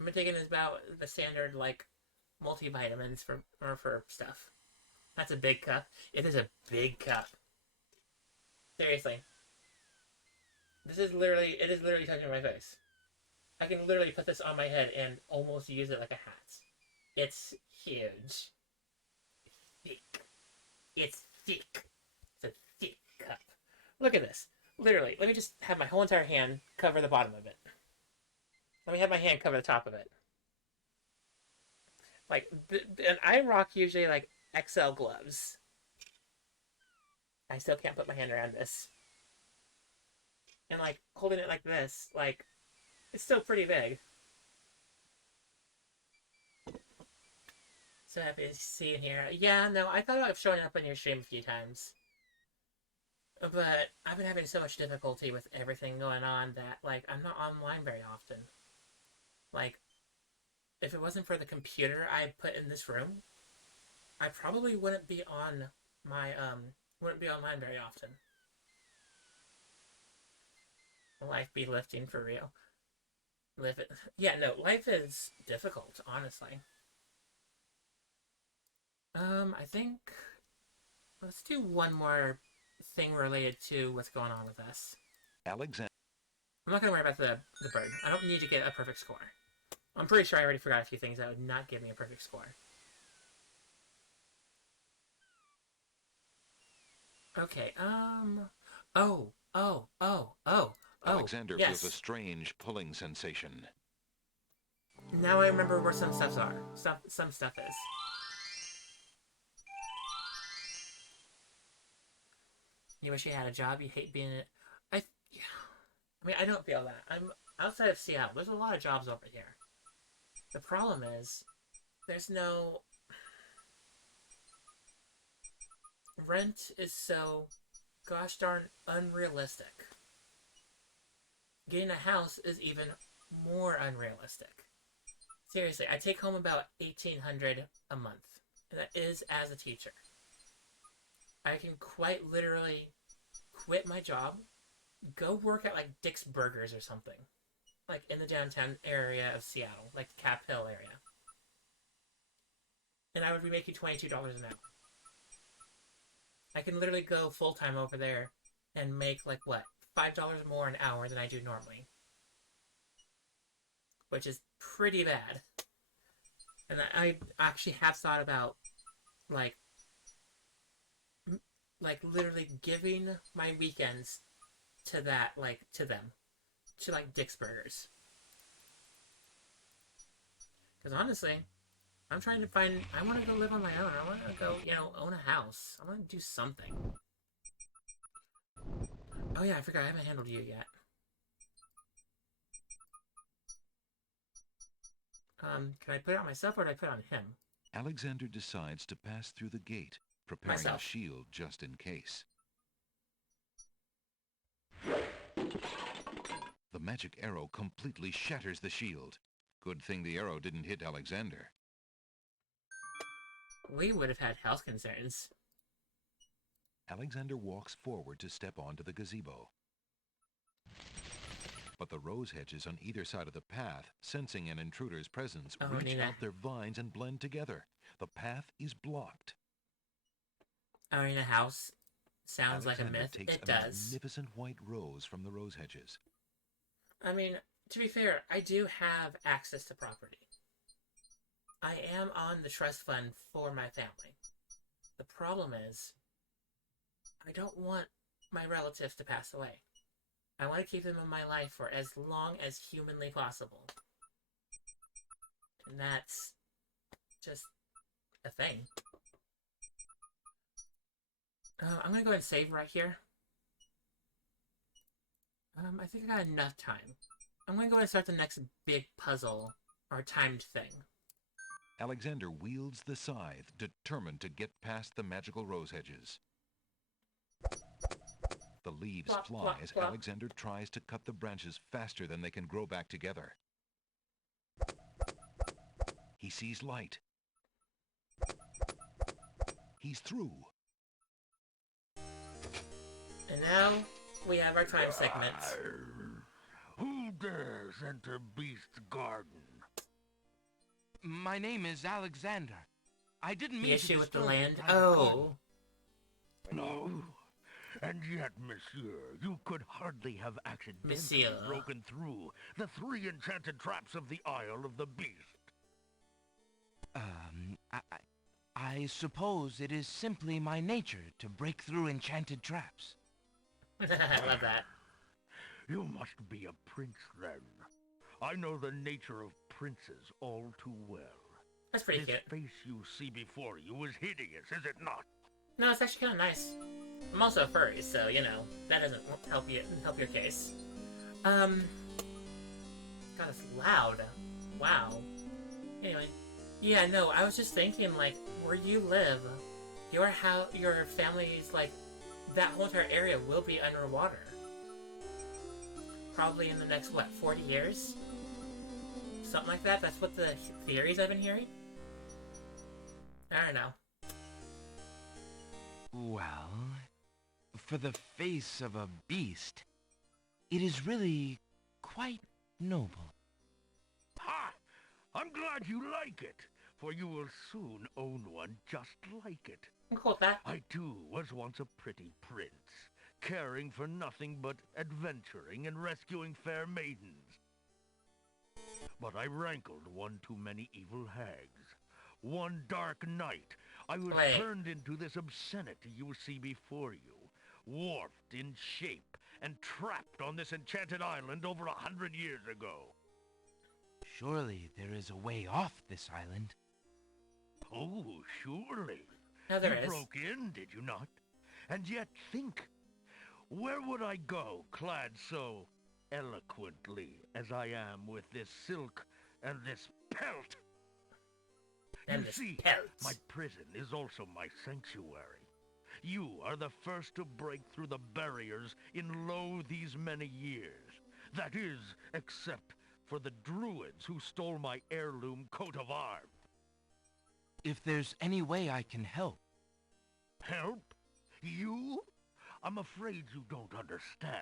I've been taking about the standard, like, multivitamins for stuff. That's a big cup. It is a big cup. Seriously. It is literally touching my face. I can literally put this on my head and almost use it like a hat. It's huge. It's thick. It's thick. It's a thick cup. Look at this. Literally, let me just have my whole entire hand cover the bottom of it. Let me have my hand cover the top of it. Like, and I rock usually like XL gloves. I still can't put my hand around this. And like holding it like this, like it's still pretty big. So happy to see you here. Yeah, no, I thought about showing up on your stream a few times. But I've been having so much difficulty with everything going on that, like, I'm not online very often. Like, if it wasn't for the computer I put in this room, I probably wouldn't be on my, wouldn't be online very often. Life be lifting for real. Live it. Yeah, no, life is difficult, honestly. I think let's do one more thing related to what's going on with us. Alexander. I'm not gonna worry about the bird. I don't need to get a perfect score. I'm pretty sure I already forgot a few things that would not give me a perfect score. Okay, Alexander yes. feels a strange pulling sensation. Now I remember where some stuffs are. Some stuff is. You wish you had a job. You hate being it. I mean, I don't feel that. I'm outside of Seattle. There's a lot of jobs over here. The problem is, there's no... Rent is so gosh darn unrealistic. Getting a house is even more unrealistic. Seriously, I take home about $1,800 a month. And that is as a teacher. I can quite literally quit my job, go work at like Dick's Burgers or something. Like in the downtown area of Seattle, like the Cap Hill area. And I would be making $22 an hour. I can literally go full-time over there and make like what? $5 more an hour than I do normally. Which is pretty bad. And I actually have thought about like literally giving my weekends to that, like, to them. To, like, Dick's Burgers. Because honestly, I'm trying to find... I want to go live on my own. I want to go, you know, own a house. I want to do something. Oh yeah, I forgot. I haven't handled you yet. Can I put it on myself or do I put it on him? Alexander decides to pass through the gate, preparing Myself. a shield just in case. The magic arrow completely shatters the shield. Good thing the arrow didn't hit Alexander. We would have had health concerns. Alexander walks forward to step onto the gazebo. But the rose hedges on either side of the path, sensing an intruder's presence, reach Nina. out their vines and blend together. The path is blocked. Owning a house sounds like a Alexander myth. takes It a does. magnificent white rose from the rose hedges. I mean, to be fair, I do have access to property. I am on the trust fund for my family. The problem is, I don't want my relatives to pass away. I want to keep them in my life for as long as humanly possible. And that's just a thing. I'm going to go ahead and save right here. I think I got enough time. I'm going to go ahead and start the next big puzzle, or timed thing. Alexander wields the scythe, determined to get past the magical rose hedges. The leaves Plop, fly plop, as plop. Alexander tries to cut the branches faster than they can grow back together. He sees light. He's through. And now, we have our time segments. Who dares enter Beast's garden? My name is Alexander. I didn't mean The to issue with the disturb land? your private garden. Oh. No. And yet, monsieur, you could hardly have accidentally Monsieur. broken through the 3 enchanted traps of the Isle of the Beast. I suppose it is simply my nature to break through enchanted traps. I love that. You must be a prince, then. I know the nature of princes all too well. That's pretty this cute. face you see before you is hideous, is it not? No, it's actually kind of nice. I'm also a furry, so, you know, that doesn't help your case. God, it's loud. Wow. Anyway. Yeah, no, I was just thinking, like, where you live, your family's, like, that whole entire area will be underwater. Probably in the next, what, 40 years? Something like that? That's what the theories I've been hearing? I don't know. Well, for the face of a beast, it is really quite noble. Ha! I'm glad you like it, for you will soon own one just like it. I'm cool with that. I too was once a pretty prince, caring for nothing but adventuring and rescuing fair maidens. But I rankled one too many evil hags. One dark night, I was turned into this obscenity you see before you, warped in shape and trapped on this enchanted island over 100 years ago. Surely there is a way off this island. Oh, surely. No, there you is. broke in, did you not? And yet think, where would I go clad so eloquently as I am with this silk and this pelt? And you this see, pelt. my prison is also my sanctuary. You are the first to break through the barriers in lo these many years. That is, except for the druids who stole my heirloom coat of arms. If there's any way I can help. Help? You? I'm afraid you don't understand.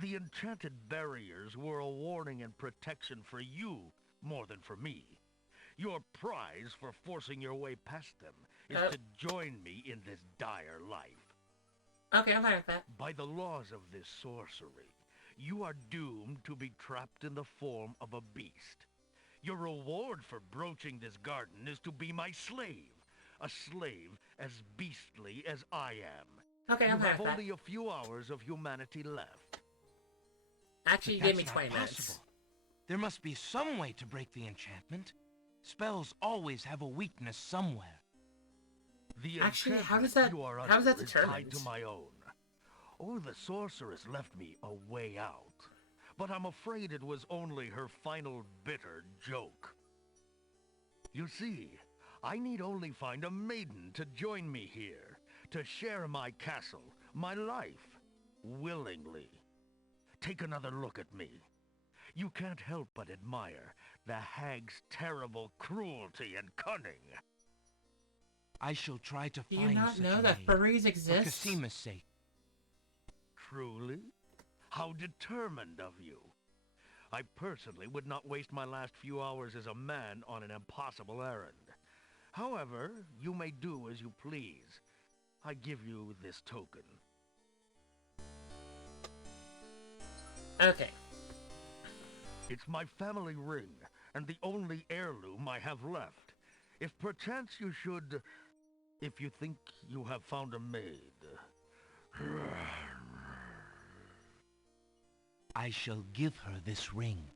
The enchanted barriers were a warning and protection for you more than for me. Your prize for forcing your way past them is to join me in this dire life. Okay, I'm fine with that. By the laws of this sorcery, you are doomed to be trapped in the form of a beast. Your reward for broaching this garden is to be my slave. A slave as beastly as I am. Okay, I'm you fine have with that. only a few hours of humanity left. Actually, you But gave me that's 20 not minutes. possible. There must be some way to break the enchantment. Spells always have a weakness somewhere. The Actually, how enchantment does that- you are how is that under is tied determined? to my own. Oh, the sorceress left me a way out. But I'm afraid it was only her final bitter joke. You see, I need only find a maiden to join me here, to share my castle, my life, willingly. Take another look at me. You can't help but admire the hag's terrible cruelty and cunning. I shall try to Do find you not such know a that maid, furries for exist? Casima's sake. Truly? How determined of you. I personally would not waste my last few hours as a man on an impossible errand. However, you may do as you please. I give you this token. Okay. It's my family ring, and the only heirloom I have left. If perchance you should... If you think you have found a maid... I shall give her this ring.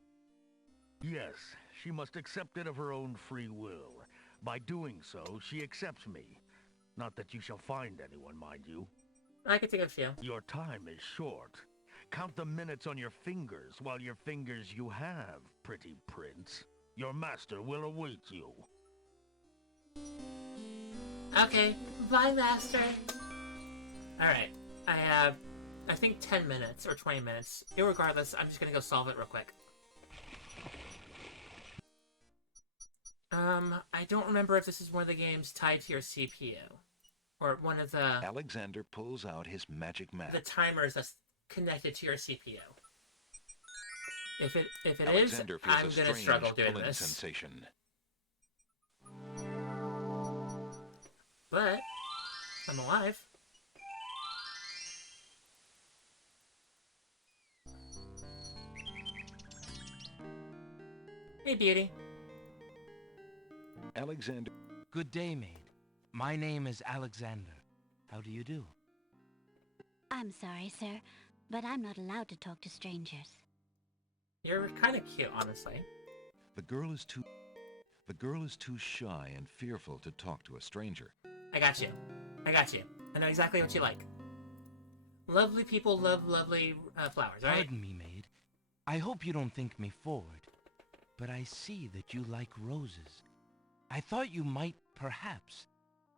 Yes, she must accept it of her own free will. By doing so, she accepts me. Not that you shall find anyone, mind you. I can take a few. Your time is short. Count the minutes on your fingers while your fingers you have, pretty prince. Your master will await you. Okay, bye, master. Alright, I have, I think 10 minutes or 20 minutes. Irregardless, I'm just gonna go solve it real quick. I don't remember if this is one of the games tied to your CPU. Or one of the... Alexander pulls out his magic map. The timers that's connected to your CPU. If it is, Alexander feels I'm a gonna strange struggle doing pulling this. sensation. But I'm alive. Hey, beauty. Alexander. Good day, maid. My name is Alexander. How do you do? I'm sorry, sir, but I'm not allowed to talk to strangers. You're kind of cute, honestly. The girl is too... The girl is too shy and fearful to talk to a stranger. I got you. I got you. I know exactly what you like. Lovely people love lovely flowers, right? Pardon me, maid. I hope you don't think me forward, but I see that you like roses. I thought you might, perhaps,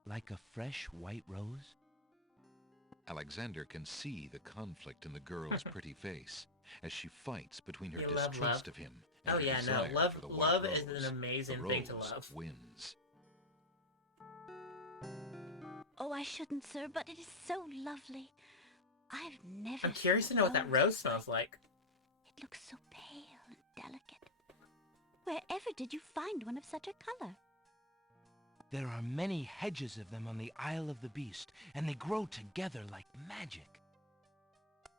like a fresh white rose. Alexander can see the conflict in the girl's pretty face as she fights between her You love distrust love. of him and Oh her yeah, no. desire Love for the love white is rose. an amazing The thing to rose love. wins. Oh, I shouldn't, sir, but it is so lovely. I've never I'm curious to seen know a what that rose smells like. It looks so pale and delicate. Wherever did you find one of such a color? There are many hedges of them on the Isle of the Beast, and they grow together like magic.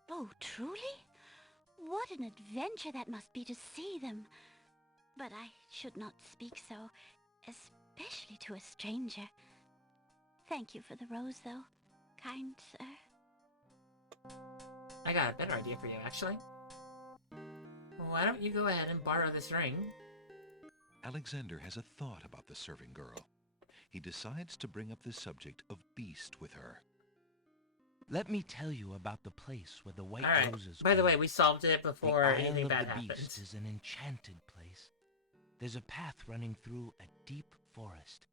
Oh, truly? What an adventure that must be to see them. But I should not speak so, especially to a stranger. Thank you for the rose, though, kind sir. I got a better idea for you, actually. Why don't you go ahead and borrow this ring? Alexander has a thought about the serving girl. He decides to bring up the subject of Beast with her. Let me tell you about the place where the white Alright, roses by the grow. way, we solved it before the anything Isle of bad the happened. Beast is an enchanted place. There's a path running through a deep forest.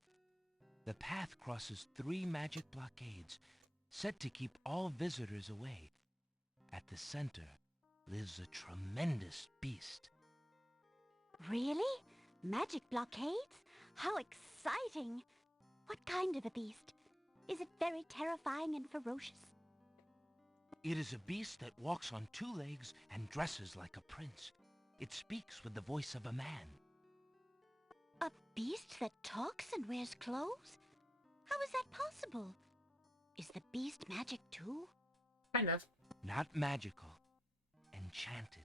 The path crosses 3 magic blockades, set to keep all visitors away. At the center lives a tremendous beast. Really? Magic blockades? How exciting! What kind of a beast? Is it very terrifying and ferocious? It is a beast that walks on 2 legs and dresses like a prince. It speaks with the voice of a man. A beast that talks and wears clothes? How is that possible? Is the beast magic too? Kind of. Not magical. Enchanted.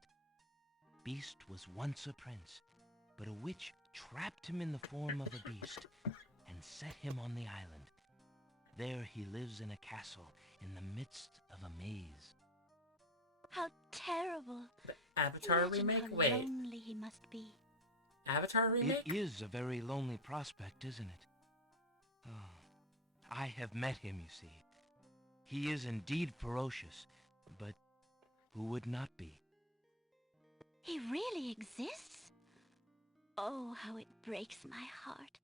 Beast was once a prince, but a witch trapped him in the form of a beast and set him on the island. There he lives in a castle in the midst of a maze. How terrible! The Avatar Imagine remake? how Wait. lonely he must be. Avatar remake? It is a very lonely prospect, isn't it? Oh, I have met him, you see. He is indeed ferocious, but who would not be? He really exists? Oh, how it breaks my heart.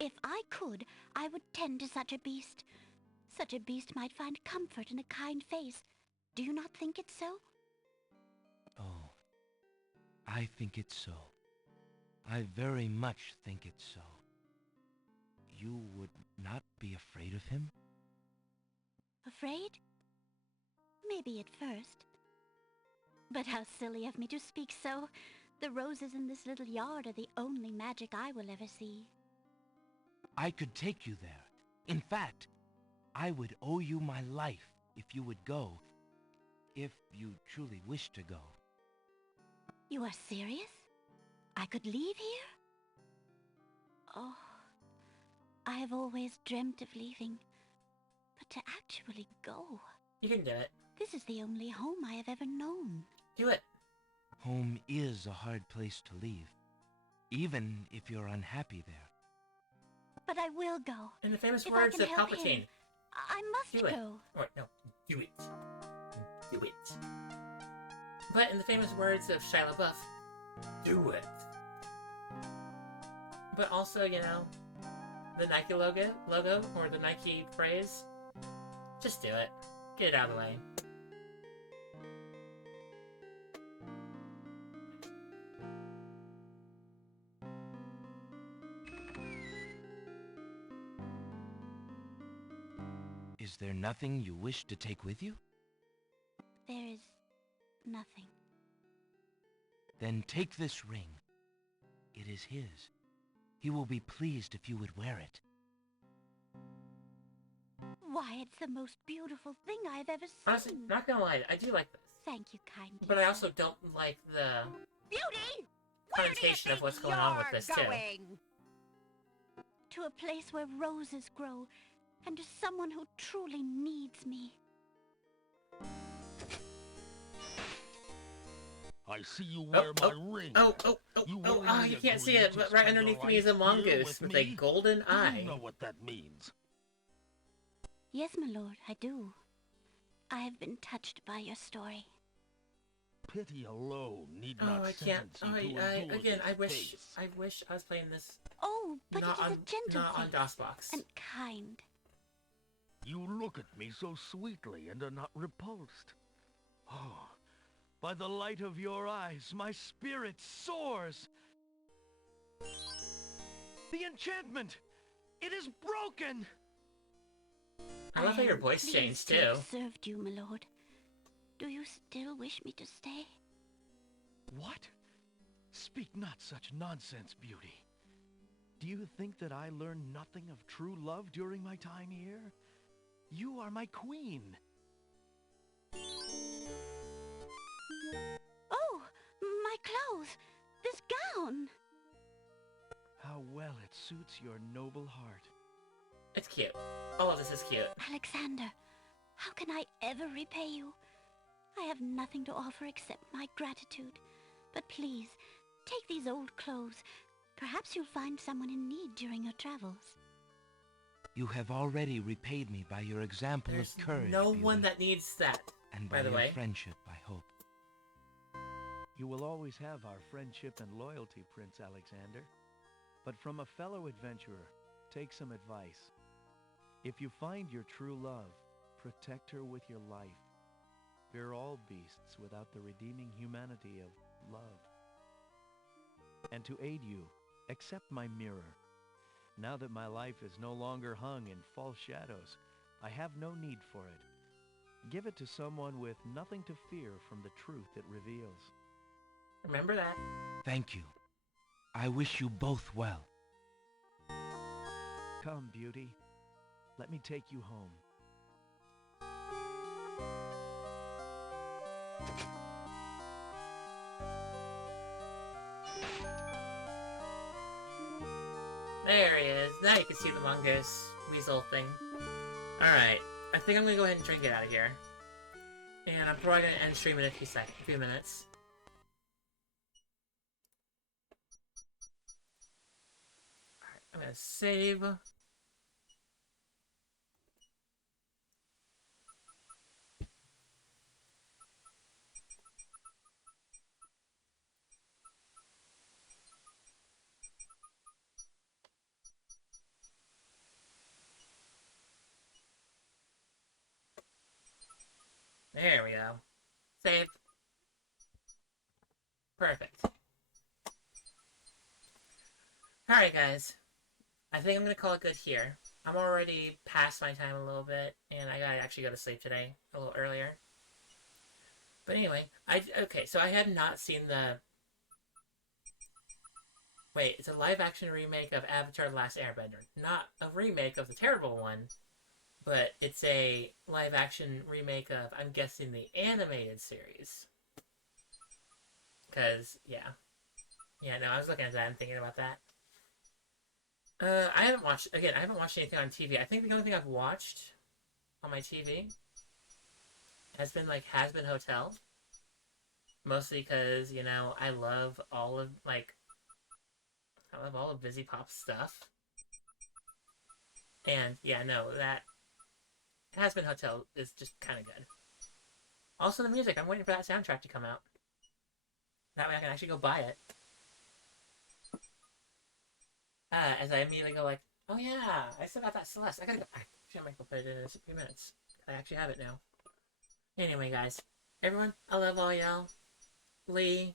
If I could, I would tend to such a beast. Such a beast might find comfort in a kind face. Do you not think it so? Oh, I think it's so. I very much think it's so. You would not be afraid of him? Afraid? Maybe at first. But how silly of me to speak so. The roses in this little yard are the only magic I will ever see. I could take you there. In fact, I would owe you my life if you would go, if you truly wish to go. You are serious? I could leave here? Oh, I have always dreamt of leaving. But to actually go... You can do it. This is the only home I have ever known. Do it. Home is a hard place to leave, even if you're unhappy there. But I will go. In the famous if words I can of help Palpatine. him. I must Do it. go. Or, no, do it. Do it. But in the famous words of Shia LaBeouf, do it. But also, you know, the Nike logo, or the Nike phrase, just do it. Get it out of the way. Is there nothing you wish to take with you? There is nothing. Then take this ring. It is his. He will be pleased if you would wear it. Why, it's the most beautiful thing I've ever seen. Honestly, not gonna lie, I do like this. Thank you kindly. But I also don't like the Beauty! connotation of what's going on with this, too. To a place where roses grow, and to someone who truly needs me. I see you wear my ring. You can't see it, but right underneath me is a mongoose with a golden eye. You know what that means. Yes, my lord, I do. I have been touched by your story. Pity alone need Oh, not I can't. sentence you to endure Again, this I wish I was playing this. Oh, but not it is on, a gentle not on face DOSBox. and kind. You look at me so sweetly and are not repulsed. Oh, by the light of your eyes, my spirit soars. The enchantment! It is broken! I love how your voice changed, too. I have served you, my lord. Do you still wish me to stay? What? Speak not such nonsense, Beauty. Do you think that I learned nothing of true love during my time here? You are my queen. Oh, my clothes! This gown! How well it suits your noble heart. It's cute. All of this is cute. Alexander, how can I ever repay you? I have nothing to offer except my gratitude. But please, take these old clothes. Perhaps you'll find someone in need during your travels. You have already repaid me by your example There's of courage, no Beauty, one that needs that, and by the your way. friendship, I hope. You will always have our friendship and loyalty, Prince Alexander. But from a fellow adventurer, take some advice. If you find your true love, protect her with your life. Fear all beasts without the redeeming humanity of love. And to aid you, accept my mirror. Now that my life is no longer hung in false shadows, I have no need for it. Give it to someone with nothing to fear from the truth it reveals. Remember that. Thank you. I wish you both well. Come, Beauty. Let me take you home. There he is. Now you can see the mongoose weasel thing. Alright. I think I'm gonna go ahead and try and get out of here. And I'm probably gonna end stream in a few minutes. Alright, I'm gonna save. There we go. Save. Perfect. Alright guys. I think I'm gonna call it good here. I'm already past my time a little bit, and I gotta actually go to sleep today, a little earlier. But anyway, okay, so I had not seen the... Wait, it's a live-action remake of Avatar The Last Airbender. Not a remake of the terrible one, but it's a live-action remake of, I'm guessing, the animated series. Because, yeah. Yeah, no, I was looking at that and thinking about that. I haven't watched anything on TV. I think the only thing I've watched on my TV has been, like, Has-Been Hotel. Mostly because, you know, I love all of Busy Pop's stuff. And, yeah, no, that Has-Been Hotel is just kind of good. Also, the music. I'm waiting for that soundtrack to come out. That way I can actually go buy it. As I immediately go like, oh yeah, I still got that Celeste. I gotta go. Actually, I might go put it in a few minutes. I actually have it now. Anyway, guys. Everyone, I love all y'all. Lee,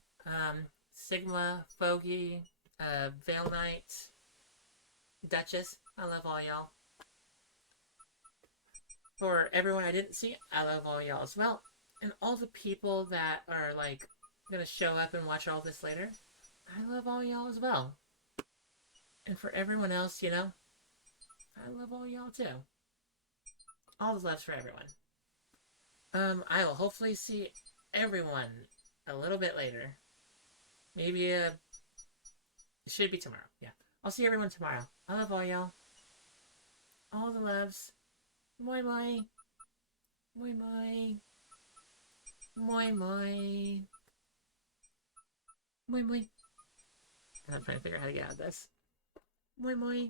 Sigma, Foggy, Veil Knight, Duchess, I love all y'all. For everyone I didn't see, I love all y'all as well. And all the people that are, like, gonna show up and watch all this later, I love all y'all as well. And for everyone else, you know, I love all y'all too. All the loves for everyone. I will hopefully see everyone a little bit later. Maybe, it should be tomorrow. Yeah. I'll see everyone tomorrow. I love all y'all. All the loves. Moi moi. Moi moi. Moi moi. Moi moi. I'm trying to figure out how to get out of this. Moi moi.